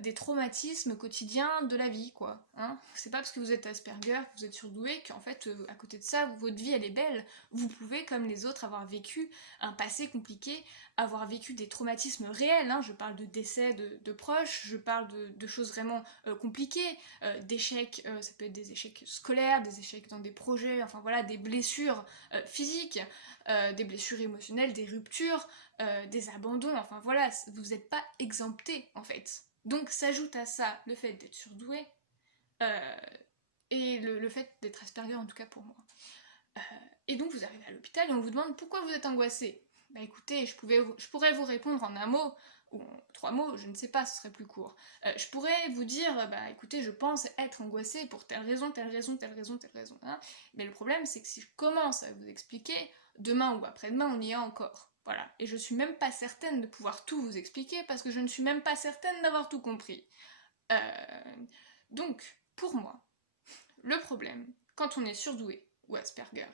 des traumatismes quotidiens de la vie, quoi. Hein, c'est pas parce que vous êtes Asperger, que vous êtes surdoué, qu'en fait, à côté de ça, votre vie, elle est belle. Vous pouvez, comme les autres, avoir vécu un passé compliqué, avoir vécu des traumatismes réels. Hein. Je parle de décès de proches, je parle de choses vraiment compliquées, d'échecs, ça peut être des échecs scolaires, des échecs dans des projets, enfin voilà, des blessures physiques, des blessures émotionnelles, des ruptures, des abandons, enfin voilà, vous n'êtes pas exempté en fait. Donc s'ajoute à ça le fait d'être surdoué euh, et le fait d'être Asperger en tout cas pour moi. Et donc vous arrivez à l'hôpital et on vous demande pourquoi vous êtes angoissé. Bah écoutez, je pourrais vous répondre en un mot, ou en 3 mots, je ne sais pas, ce serait plus court. Je pourrais vous dire, bah écoutez, je pense être angoissée pour telle raison, telle raison, telle raison, telle raison. Hein. Mais le problème, c'est que si je commence à vous expliquer, demain ou après-demain, on y est encore. Voilà. Et je suis même pas certaine de pouvoir tout vous expliquer parce que je ne suis même pas certaine d'avoir tout compris. Donc, pour moi, le problème, quand on est surdoué ou Asperger,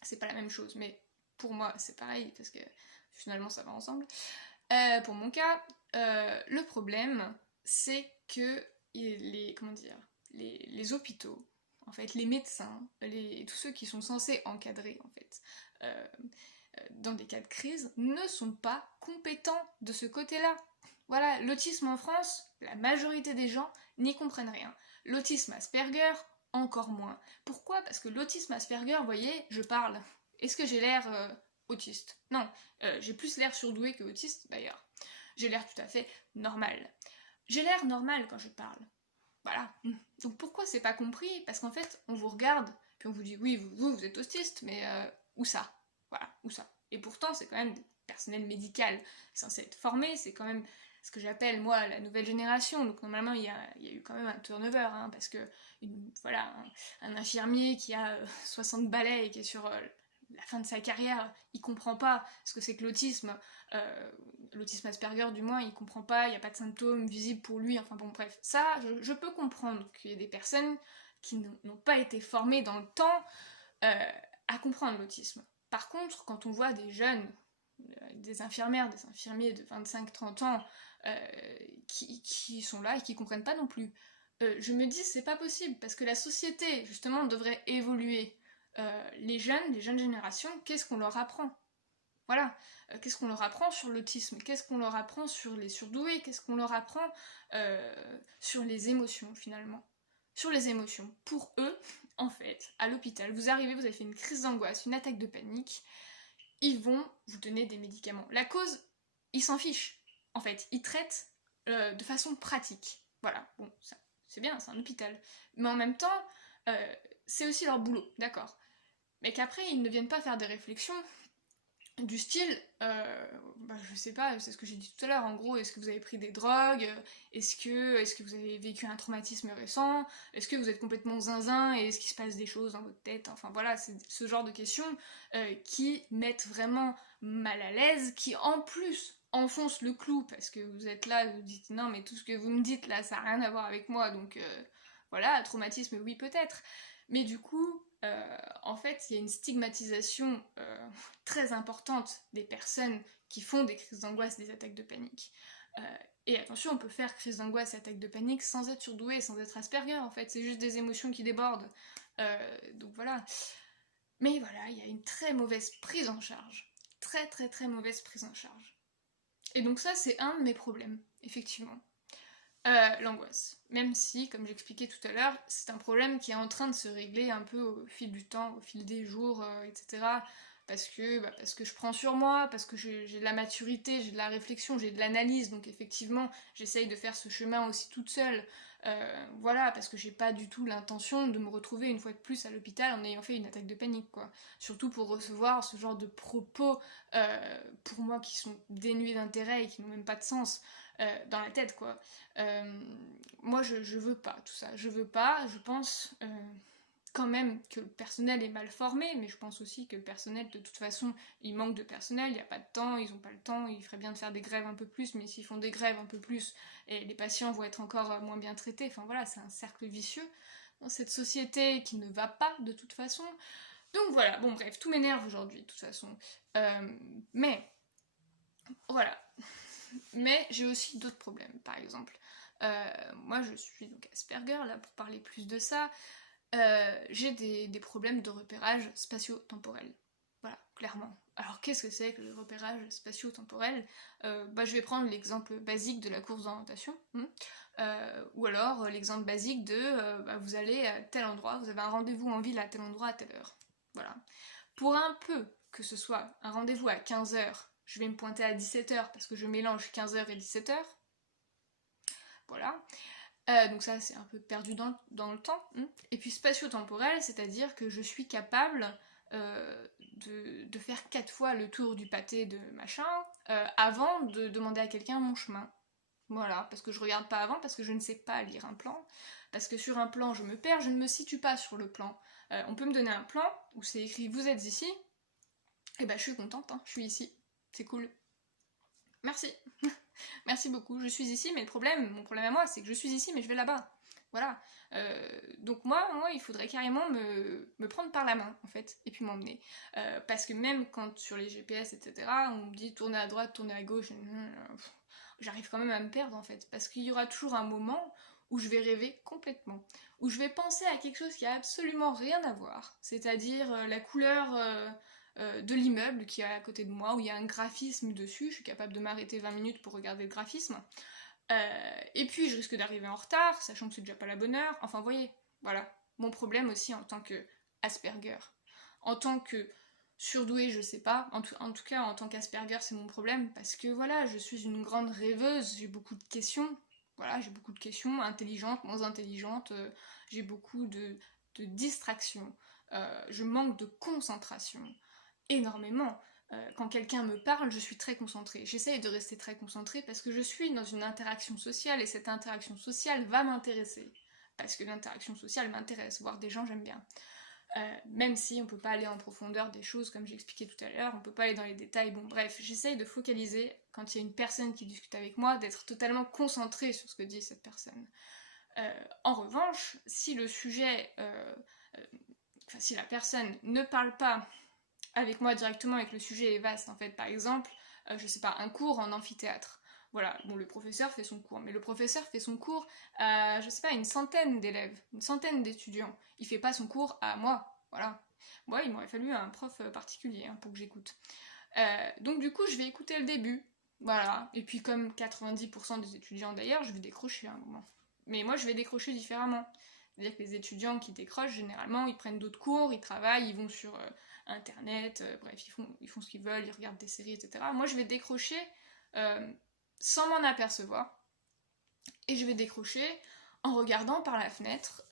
c'est pas la même chose, mais pour moi c'est pareil parce que finalement ça va ensemble. Pour mon cas, le problème c'est que les hôpitaux, en fait, les médecins, tous ceux qui sont censés encadrer en fait, dans des cas de crise, ne sont pas compétents de ce côté-là. Voilà, l'autisme en France, la majorité des gens n'y comprennent rien. L'autisme Asperger, encore moins. Pourquoi? Parce que l'autisme Asperger, vous voyez, je parle. Est-ce que j'ai l'air autiste? Non, j'ai plus l'air surdoué que autiste d'ailleurs. J'ai l'air tout à fait normal. J'ai l'air normal quand je parle. Voilà. Donc pourquoi c'est pas compris? Parce qu'en fait, on vous regarde, puis on vous dit, oui, vous êtes autiste, mais où ça? Voilà, où ça? Et pourtant, c'est quand même du personnel médical censé être formé, c'est quand même ce que j'appelle, moi, la nouvelle génération. Donc normalement, il y a eu quand même un turnover, hein, parce que, voilà, un infirmier qui a 60 balais et qui est sur la fin de sa carrière, il comprend pas ce que c'est que l'autisme, l'autisme Asperger du moins, il comprend pas, il n'y a pas de symptômes visibles pour lui, enfin bon bref, ça je peux comprendre qu'il y ait des personnes qui n'ont pas été formées dans le temps à comprendre l'autisme. Par contre, quand on voit des jeunes, des infirmières, des infirmiers de 25-30 ans qui sont là et qui comprennent pas non plus, je me dis c'est pas possible parce que la société justement devrait évoluer. Les jeunes générations, qu'est-ce qu'on leur apprend? Voilà, qu'est-ce qu'on leur apprend sur l'autisme? Qu'est-ce qu'on leur apprend sur les surdoués? Qu'est-ce qu'on leur apprend sur les émotions finalement? Sur les émotions. Pour eux, en fait, à l'hôpital, vous arrivez, vous avez fait une crise d'angoisse, une attaque de panique, ils vont vous donner des médicaments. La cause, ils s'en fichent. En fait, ils traitent de façon pratique. Voilà, bon, ça, c'est bien, c'est un hôpital. Mais en même temps, c'est aussi leur boulot, d'accord. Mais qu'après, ils ne viennent pas faire des réflexions du style, je sais pas, c'est ce que j'ai dit tout à l'heure, en gros, est-ce que vous avez pris des drogues? Est-ce que vous avez vécu un traumatisme récent? Est-ce que vous êtes complètement zinzin et est-ce qu'il se passe des choses dans votre tête? Enfin voilà, c'est ce genre de questions qui mettent vraiment mal à l'aise, qui en plus enfoncent le clou parce que vous êtes là, vous dites non mais tout ce que vous me dites là ça n'a rien à voir avec moi, donc voilà, traumatisme oui peut-être, mais du coup en fait, il y a une stigmatisation très importante des personnes qui font des crises d'angoisse, des attaques de panique. Et attention, on peut faire crise d'angoisse et attaque de panique sans être surdoué, sans être Asperger, en fait. C'est juste des émotions qui débordent. Donc voilà. Mais voilà, il y a une très mauvaise prise en charge. Très très très mauvaise prise en charge. Et donc ça, c'est un de mes problèmes, effectivement. L'angoisse. Même si, comme j'expliquais tout à l'heure, c'est un problème qui est en train de se régler un peu au fil du temps, au fil des jours, etc. Parce que je prends sur moi, parce que j'ai de la maturité, j'ai de la réflexion, j'ai de l'analyse, donc effectivement, j'essaye de faire ce chemin aussi toute seule. Voilà, parce que j'ai pas du tout l'intention de me retrouver une fois de plus à l'hôpital en ayant fait une attaque de panique, quoi. Surtout pour recevoir ce genre de propos, pour moi, qui sont dénués d'intérêt et qui n'ont même pas de sens. Dans la tête quoi. Moi je veux pas tout ça, je veux pas, je pense quand même que le personnel est mal formé, mais je pense aussi que le personnel de toute façon il manque de personnel, il n'y a pas de temps, ils ont pas le temps, il ferait bien de faire des grèves un peu plus, mais s'ils font des grèves un peu plus, et les patients vont être encore moins bien traités, enfin voilà, c'est un cercle vicieux dans cette société qui ne va pas de toute façon. Donc voilà, bon bref, tout m'énerve aujourd'hui de toute façon. Mais voilà. Mais j'ai aussi d'autres problèmes, par exemple. Moi, je suis donc Asperger, là, pour parler plus de ça. J'ai des problèmes de repérage spatio-temporel. Voilà, clairement. Alors, qu'est-ce que c'est que le repérage spatio-temporel? Je vais prendre l'exemple basique de la course d'orientation. Ou alors l'exemple basique de vous allez à tel endroit, vous avez un rendez-vous en ville à tel endroit à telle heure. Voilà. Pour un peu que ce soit un rendez-vous à 15h, je vais me pointer à 17h parce que je mélange 15h et 17h. Voilà. Donc ça, c'est un peu perdu dans le temps. Et puis spatio-temporel, c'est-à-dire que je suis capable de faire 4 fois le tour du pâté de machin avant de demander à quelqu'un mon chemin. Voilà, parce que je regarde pas avant, parce que je ne sais pas lire un plan, parce que sur un plan je me perds, je ne me situe pas sur le plan. On peut me donner un plan où c'est écrit vous êtes ici, Et bah je suis contente, hein, je suis ici, c'est cool. Merci. Merci beaucoup, je suis ici, mais mon problème à moi, c'est que je suis ici, mais je vais là-bas. Voilà. Donc moi, il faudrait carrément me prendre par la main, en fait, et puis m'emmener. Parce que même quand sur les GPS, etc., on me dit tournez à droite, tournez à gauche, j'arrive quand même à me perdre, en fait. Parce qu'il y aura toujours un moment où je vais rêver complètement. Où je vais penser à quelque chose qui a absolument rien à voir. C'est-à-dire la couleur de l'immeuble qui est à côté de moi, où il y a un graphisme dessus, je suis capable de m'arrêter 20 minutes pour regarder le graphisme. Et puis je risque d'arriver en retard, sachant que c'est déjà pas la bonne heure. Enfin, vous voyez, voilà. Mon problème aussi en tant que Asperger. En tant que surdoué, je sais pas. En tout cas, en tant qu'Asperger, c'est mon problème. Parce que voilà, je suis une grande rêveuse, j'ai beaucoup de questions. Voilà, j'ai beaucoup de questions, intelligentes, moins intelligentes. J'ai beaucoup de distractions. Je manque de concentration énormément. Quand quelqu'un me parle, je suis très concentrée. J'essaye de rester très concentrée parce que je suis dans une interaction sociale et cette interaction sociale va m'intéresser. Parce que l'interaction sociale m'intéresse, voir des gens j'aime bien. Même si on peut pas aller en profondeur des choses comme j'ai expliqué tout à l'heure, on peut pas aller dans les détails, bon bref, j'essaye de focaliser quand il y a une personne qui discute avec moi, d'être totalement concentrée sur ce que dit cette personne. En revanche, si le sujet, si la personne ne parle pas avec moi directement et que le sujet est vaste en fait. Par exemple, je sais pas, un cours en amphithéâtre. Voilà, bon, le professeur fait son cours, mais le professeur fait son cours à, je sais pas, une centaine d'élèves, une centaine d'étudiants. Il fait pas son cours à moi, voilà. Moi, il m'aurait fallu un prof particulier hein, pour que j'écoute. Donc du coup, je vais écouter le début, voilà. Et puis comme 90% des étudiants d'ailleurs, je vais décrocher à un moment. Mais moi, je vais décrocher différemment. C'est-à-dire que les étudiants qui décrochent, généralement, ils prennent d'autres cours, ils travaillent, ils vont sur Internet, bref, ils font ce qu'ils veulent, ils regardent des séries, etc. Moi, je vais décrocher euh, sans m'en apercevoir. Et je vais décrocher en regardant par la fenêtre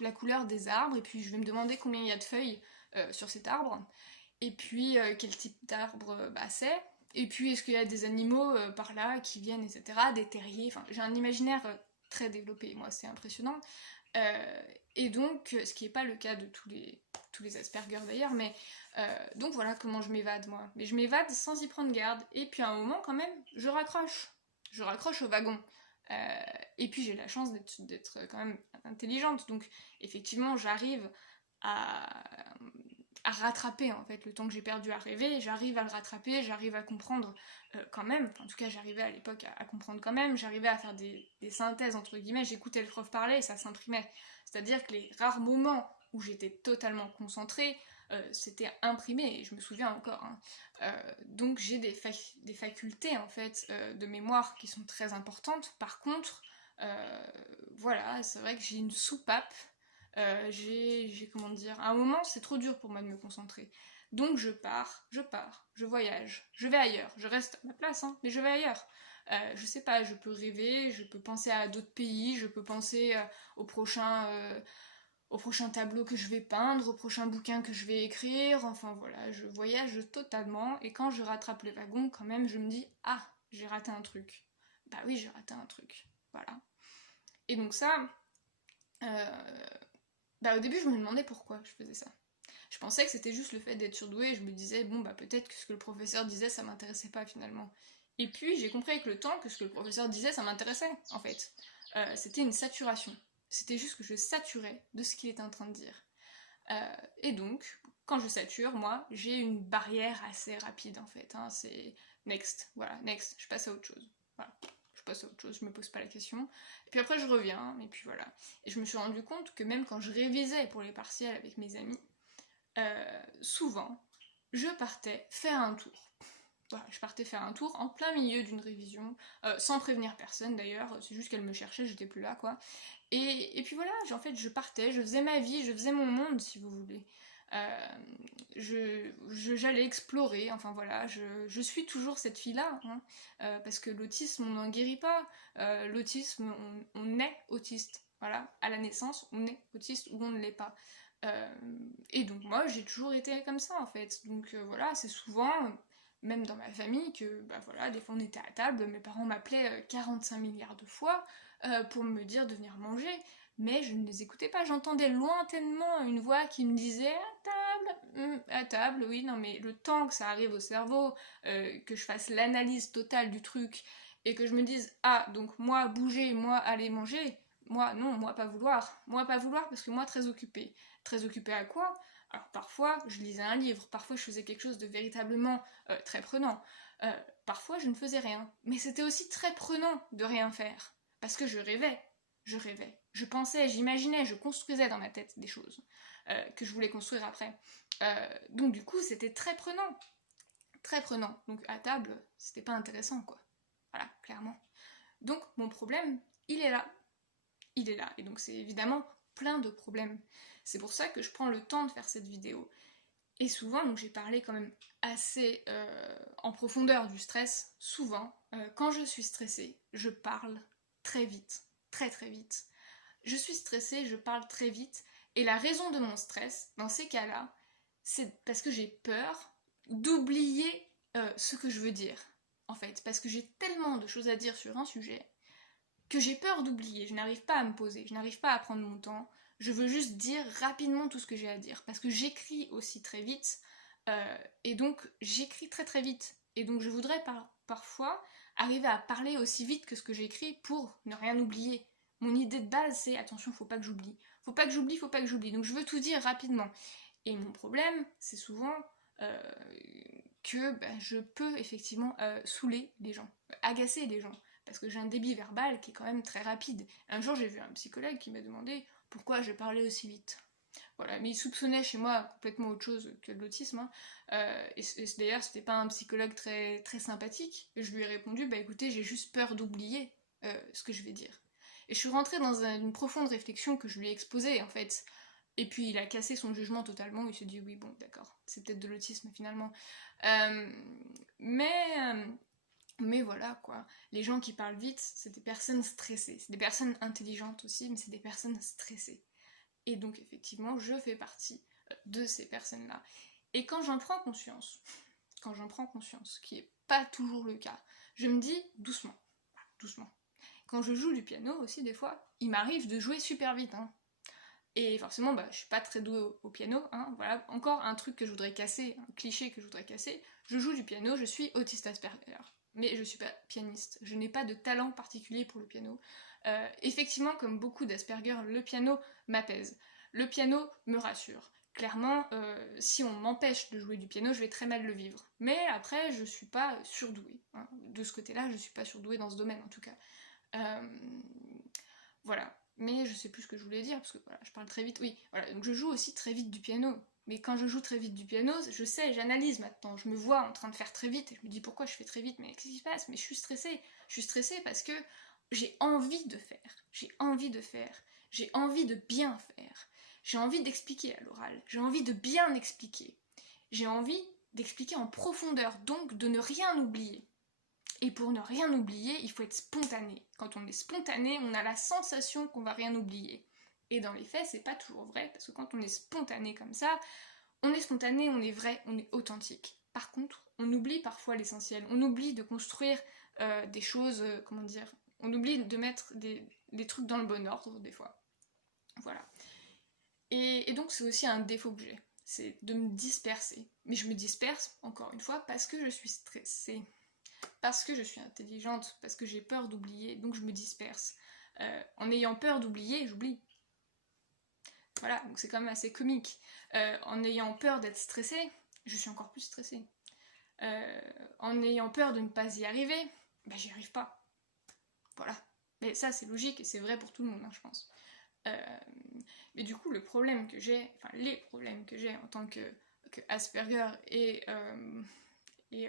la couleur des arbres, et puis je vais me demander combien il y a de feuilles sur cet arbre, et puis quel type d'arbre bah, c'est, et puis est-ce qu'il y a des animaux par là qui viennent, etc., des terriers, enfin j'ai un imaginaire très développé, moi c'est impressionnant. Et donc, ce qui n'est pas le cas de tous les Asperger d'ailleurs, mais donc voilà comment je m'évade moi. Mais je m'évade sans y prendre garde, et puis à un moment quand même, je raccroche au wagon. Et puis j'ai la chance d'être quand même intelligente, donc effectivement j'arrive à, à rattraper en fait le temps que j'ai perdu à rêver, j'arrive à le rattraper, j'arrive à comprendre quand même, en tout cas j'arrivais à l'époque à comprendre quand même, j'arrivais à faire des synthèses entre guillemets, j'écoutais le prof parler et ça s'imprimait. C'est-à-dire que les rares moments où j'étais totalement concentrée, c'était imprimé, et je me souviens encore. Hein. Donc j'ai des facultés en fait de mémoire qui sont très importantes. Par contre, voilà, c'est vrai que j'ai une soupape. Comment dire, à un moment c'est trop dur pour moi de me concentrer. Donc je voyage, je vais ailleurs, je reste à ma place, hein, mais je vais ailleurs. Je sais pas, je peux rêver, je peux penser à d'autres pays, je peux penser au prochain au prochain tableau que je vais peindre, au prochain bouquin que je vais écrire, enfin voilà, je voyage totalement, et quand je rattrape le wagon, quand même, je me dis, ah, j'ai raté un truc. Bah oui, j'ai raté un truc, voilà. Et donc ça, euh, bah au début, je me demandais pourquoi je faisais ça. Je pensais que c'était juste le fait d'être surdoué, et je me disais, bon, bah peut-être que ce que le professeur disait, ça m'intéressait pas finalement. Et puis, j'ai compris avec le temps que ce que le professeur disait, ça m'intéressait, en fait. C'était une saturation. C'était juste que je saturais de ce qu'il était en train de dire. Et donc, quand je sature, moi, j'ai une barrière assez rapide en fait. Hein, c'est next, voilà, next, je passe à autre chose. Voilà, je passe à autre chose, je me pose pas la question. Et puis après, je reviens, et puis voilà. Et je me suis rendu compte que même quand je révisais pour les partiels avec mes amis, souvent, je partais faire un tour. Voilà, je partais faire un tour en plein milieu d'une révision, sans prévenir personne d'ailleurs, c'est juste qu'elle me cherchait, j'étais plus là quoi. Et puis voilà, en fait je partais, je faisais ma vie, je faisais mon monde si vous voulez. J'allais explorer, enfin voilà, je suis toujours cette fille-là, hein, parce que l'autisme on n'en guérit pas, l'autisme on est autiste, voilà, à la naissance on est autiste ou on ne l'est pas. Euh, et donc moi j'ai toujours été comme ça en fait, donc voilà, c'est souvent même dans ma famille, que bah voilà, des fois on était à table, mes parents m'appelaient 45 milliards de fois pour me dire de venir manger. mais je ne les écoutais pas. J'entendais lointainement une voix qui me disait à table, oui, non mais le temps que ça arrive au cerveau, que je fasse l'analyse totale du truc, et que je me dise, ah, donc moi bouger, moi aller manger, moi non, moi pas vouloir. Moi pas vouloir parce que moi très occupée. Très occupée à quoi? Alors parfois je lisais un livre, parfois je faisais quelque chose de véritablement très prenant. Parfois je ne faisais rien. Mais c'était aussi très prenant de rien faire. Parce que je rêvais. Je rêvais. Je pensais, j'imaginais, je construisais dans ma tête des choses que je voulais construire après. Donc du coup c'était très prenant. Très prenant. Donc à table, c'était pas intéressant quoi. Voilà, clairement. Donc mon problème, il est là. Il est là. Et donc c'est évidemment plein de problèmes. C'est pour ça que je prends le temps de faire cette vidéo. Et souvent, donc j'ai parlé quand même assez en profondeur du stress. Souvent, quand je suis stressée, je parle très vite. Très très vite. Je suis stressée, je parle très vite. Et la raison de mon stress, dans ces cas-là, c'est parce que j'ai peur d'oublier ce que je veux dire. En fait, parce que j'ai tellement de choses à dire sur un sujet que j'ai peur d'oublier. Je n'arrive pas à me poser, je n'arrive pas à prendre mon temps. Je veux juste dire rapidement tout ce que j'ai à dire. Parce que j'écris aussi très vite. Et donc, j'écris très très vite. Et donc, je voudrais parfois arriver à parler aussi vite que ce que j'écris pour ne rien oublier. Mon idée de base, c'est attention, faut pas que j'oublie. Faut pas que j'oublie, faut pas que j'oublie. Donc, je veux tout dire rapidement. Et mon problème, c'est souvent que je peux effectivement saouler les gens, agacer les gens, parce que j'ai un débit verbal qui est quand même très rapide. Un jour, j'ai vu un psychologue qui m'a demandé pourquoi je parlais aussi vite. Voilà, mais il soupçonnait chez moi complètement autre chose que de l'autisme. Et d'ailleurs, c'était pas un psychologue très, très sympathique. Et je lui ai répondu, bah écoutez, j'ai juste peur d'oublier ce que je vais dire. Et je suis rentrée dans une profonde réflexion que je lui ai exposée, en fait. Et puis il a cassé son jugement totalement, il s'est dit oui bon d'accord, c'est peut-être de l'autisme finalement. Euh, mais, mais voilà quoi, les gens qui parlent vite, c'est des personnes stressées, c'est des personnes intelligentes aussi, mais c'est des personnes stressées. Et donc effectivement, je fais partie de ces personnes-là. Et quand j'en prends conscience, ce qui n'est pas toujours le cas, je me dis doucement, doucement. Quand je joue du piano aussi des fois, il m'arrive de jouer super vite, hein. Et forcément, je suis pas très douée au piano, hein, voilà. Encore un truc que je voudrais casser, un cliché que je voudrais casser, je joue du piano, je suis autiste Asperger. Mais je suis pas pianiste, je n'ai pas de talent particulier pour le piano. Effectivement, comme beaucoup d'Asperger, le piano m'apaise. Le piano me rassure. Clairement, si on m'empêche de jouer du piano, je vais très mal le vivre. Mais après, je suis pas surdouée, hein. De ce côté-là, je suis pas surdouée dans ce domaine en tout cas. Voilà. Mais je sais plus ce que je voulais dire, parce que voilà, je parle très vite. Oui, voilà, donc je joue aussi très vite du piano. Mais quand je joue très vite du piano, je sais, j'analyse maintenant. Je me vois en train de faire très vite, et je me dis pourquoi je fais très vite, mais qu'est-ce qui se passe? Mais je suis stressée. Je suis stressée parce que j'ai envie de faire. J'ai envie de faire. J'ai envie de bien faire. J'ai envie d'expliquer à l'oral. J'ai envie de bien expliquer. J'ai envie d'expliquer en profondeur, donc de ne rien oublier. Et pour ne rien oublier, il faut être spontané. Quand on est spontané, on a la sensation qu'on va rien oublier. Et dans les faits, c'est pas toujours vrai, parce que quand on est spontané comme ça, on est spontané, on est vrai, on est authentique. Par contre, on oublie parfois l'essentiel. On oublie de construire des choses, comment dire, on oublie de mettre des trucs dans le bon ordre, des fois. Voilà. Et donc, c'est aussi un défaut que j'ai, c'est de me disperser. Mais je me disperse, encore une fois, parce que je suis stressée. Parce que je suis intelligente, parce que j'ai peur d'oublier, donc je me disperse. En ayant peur d'oublier, j'oublie. Voilà, donc c'est quand même assez comique. En ayant peur d'être stressée, je suis encore plus stressée. En ayant peur de ne pas y arriver, j'y arrive pas. Voilà. Mais ça, c'est logique et c'est vrai pour tout le monde, hein, je pense. Mais du coup, les problèmes que j'ai en tant que Asperger et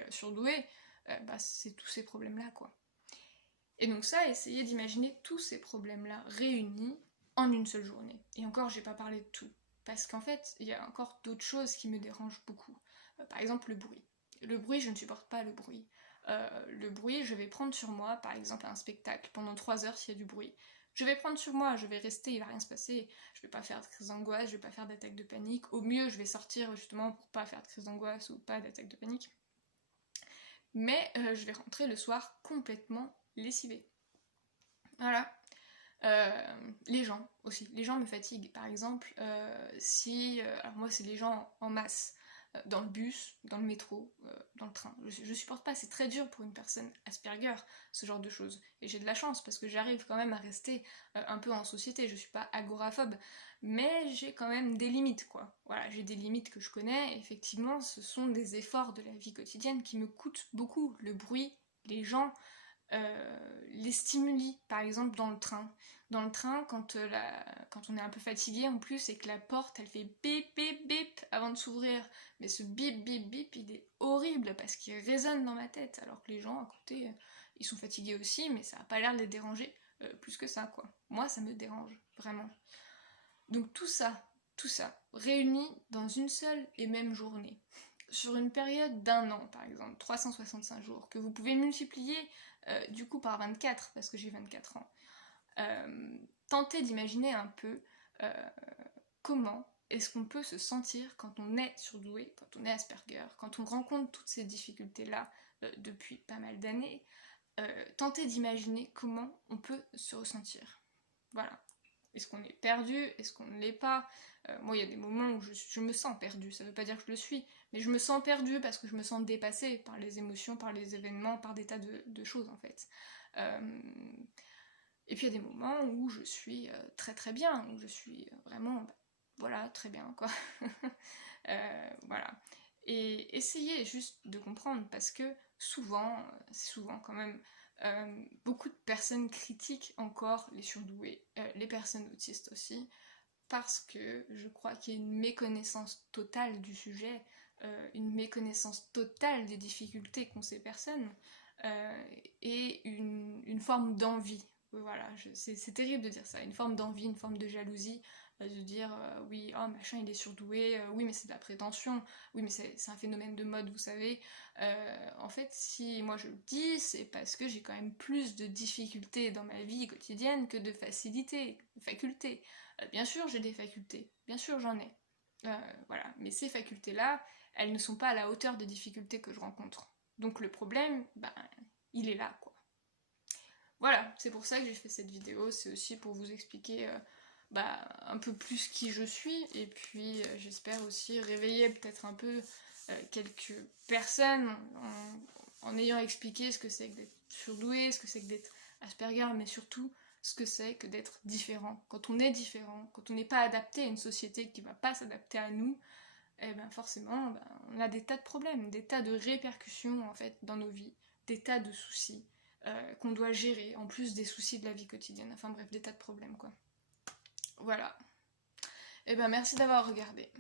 surdoué, c'est tous ces problèmes-là, quoi. Et donc ça, essayez d'imaginer tous ces problèmes-là réunis en une seule journée. Et encore, j'ai pas parlé de tout. Parce qu'en fait, il y a encore d'autres choses qui me dérangent beaucoup. Par exemple, le bruit. Le bruit, je ne supporte pas le bruit. Le bruit, je vais prendre sur moi, par exemple, un spectacle, pendant 3 heures s'il y a du bruit. Je vais prendre sur moi, je vais rester, il va rien se passer. Je vais pas faire de crise d'angoisse, je vais pas faire d'attaque de panique. Au mieux, je vais sortir justement pour pas faire de crise d'angoisse ou pas d'attaque de panique. Mais je vais rentrer le soir complètement lessivée. Voilà. Les gens aussi, les gens me fatiguent. Par exemple, alors moi c'est les gens en masse, dans le bus, dans le métro, dans le train. Je supporte pas, c'est très dur pour une personne Asperger, ce genre de choses. Et j'ai de la chance parce que j'arrive quand même à rester un peu en société, je suis pas agoraphobe, mais j'ai quand même des limites, quoi. Voilà, j'ai des limites que je connais, et effectivement, ce sont des efforts de la vie quotidienne qui me coûtent beaucoup. Le bruit, les gens, les stimuli, par exemple dans le train. Dans le train, quand on est un peu fatigué en plus et que la porte elle fait bip bip bip avant de s'ouvrir, mais ce bip bip bip il est horrible parce qu'il résonne dans ma tête, alors que les gens à côté ils sont fatigués aussi, mais ça a pas l'air de les déranger plus que ça quoi. Moi ça me dérange vraiment. Donc tout ça, réuni dans une seule et même journée, sur une période d'un an par exemple, 365 jours, que vous pouvez multiplier du coup par 24, parce que j'ai 24 ans, tentez d'imaginer un peu euh, comment est-ce qu'on peut se sentir quand on est surdoué, quand on est Asperger, quand on rencontre toutes ces difficultés-là depuis pas mal d'années. Tentez d'imaginer comment on peut se ressentir. Voilà. Est-ce qu'on est perdu? Est-ce qu'on ne l'est pas? Moi, il y a des moments où je me sens perdue. Ça ne veut pas dire que je le suis, mais je me sens perdue parce que je me sens dépassée par les émotions, par les événements, par des tas de choses en fait. Et puis il y a des moments où je suis très très bien, où je suis vraiment, voilà, très bien quoi. Voilà. Et essayez juste de comprendre parce que souvent, c'est souvent quand même, beaucoup de personnes critiquent encore les surdoués, les personnes autistes aussi, parce que je crois qu'il y a une méconnaissance totale du sujet, une méconnaissance totale des difficultés qu'ont ces personnes, et une forme d'envie. Voilà, c'est terrible de dire ça, une forme d'envie, une forme de jalousie, de dire oui, oh machin il est surdoué, oui mais c'est de la prétention, oui mais c'est un phénomène de mode, vous savez. En fait, si moi je le dis, c'est parce que j'ai quand même plus de difficultés dans ma vie quotidienne que de facilité, de facultés. Bien sûr, j'ai des facultés, bien sûr, j'en ai. Voilà, mais ces facultés-là, elles ne sont pas à la hauteur des difficultés que je rencontre. Donc le problème, ben, il est là, quoi. Voilà, c'est pour ça que j'ai fait cette vidéo, c'est aussi pour vous expliquer bah, un peu plus qui je suis, et puis j'espère aussi réveiller peut-être un peu quelques personnes en ayant expliqué ce que c'est que d'être surdoué, ce que c'est que d'être Asperger, mais surtout ce que c'est que d'être différent. Quand on est différent, quand on n'est pas adapté à une société qui ne va pas s'adapter à nous, et ben forcément, ben, on a des tas de problèmes, des tas de répercussions en fait dans nos vies, des tas de soucis qu'on doit gérer, en plus des soucis de la vie quotidienne. Enfin bref, des tas de problèmes quoi. Voilà. Et ben merci d'avoir regardé.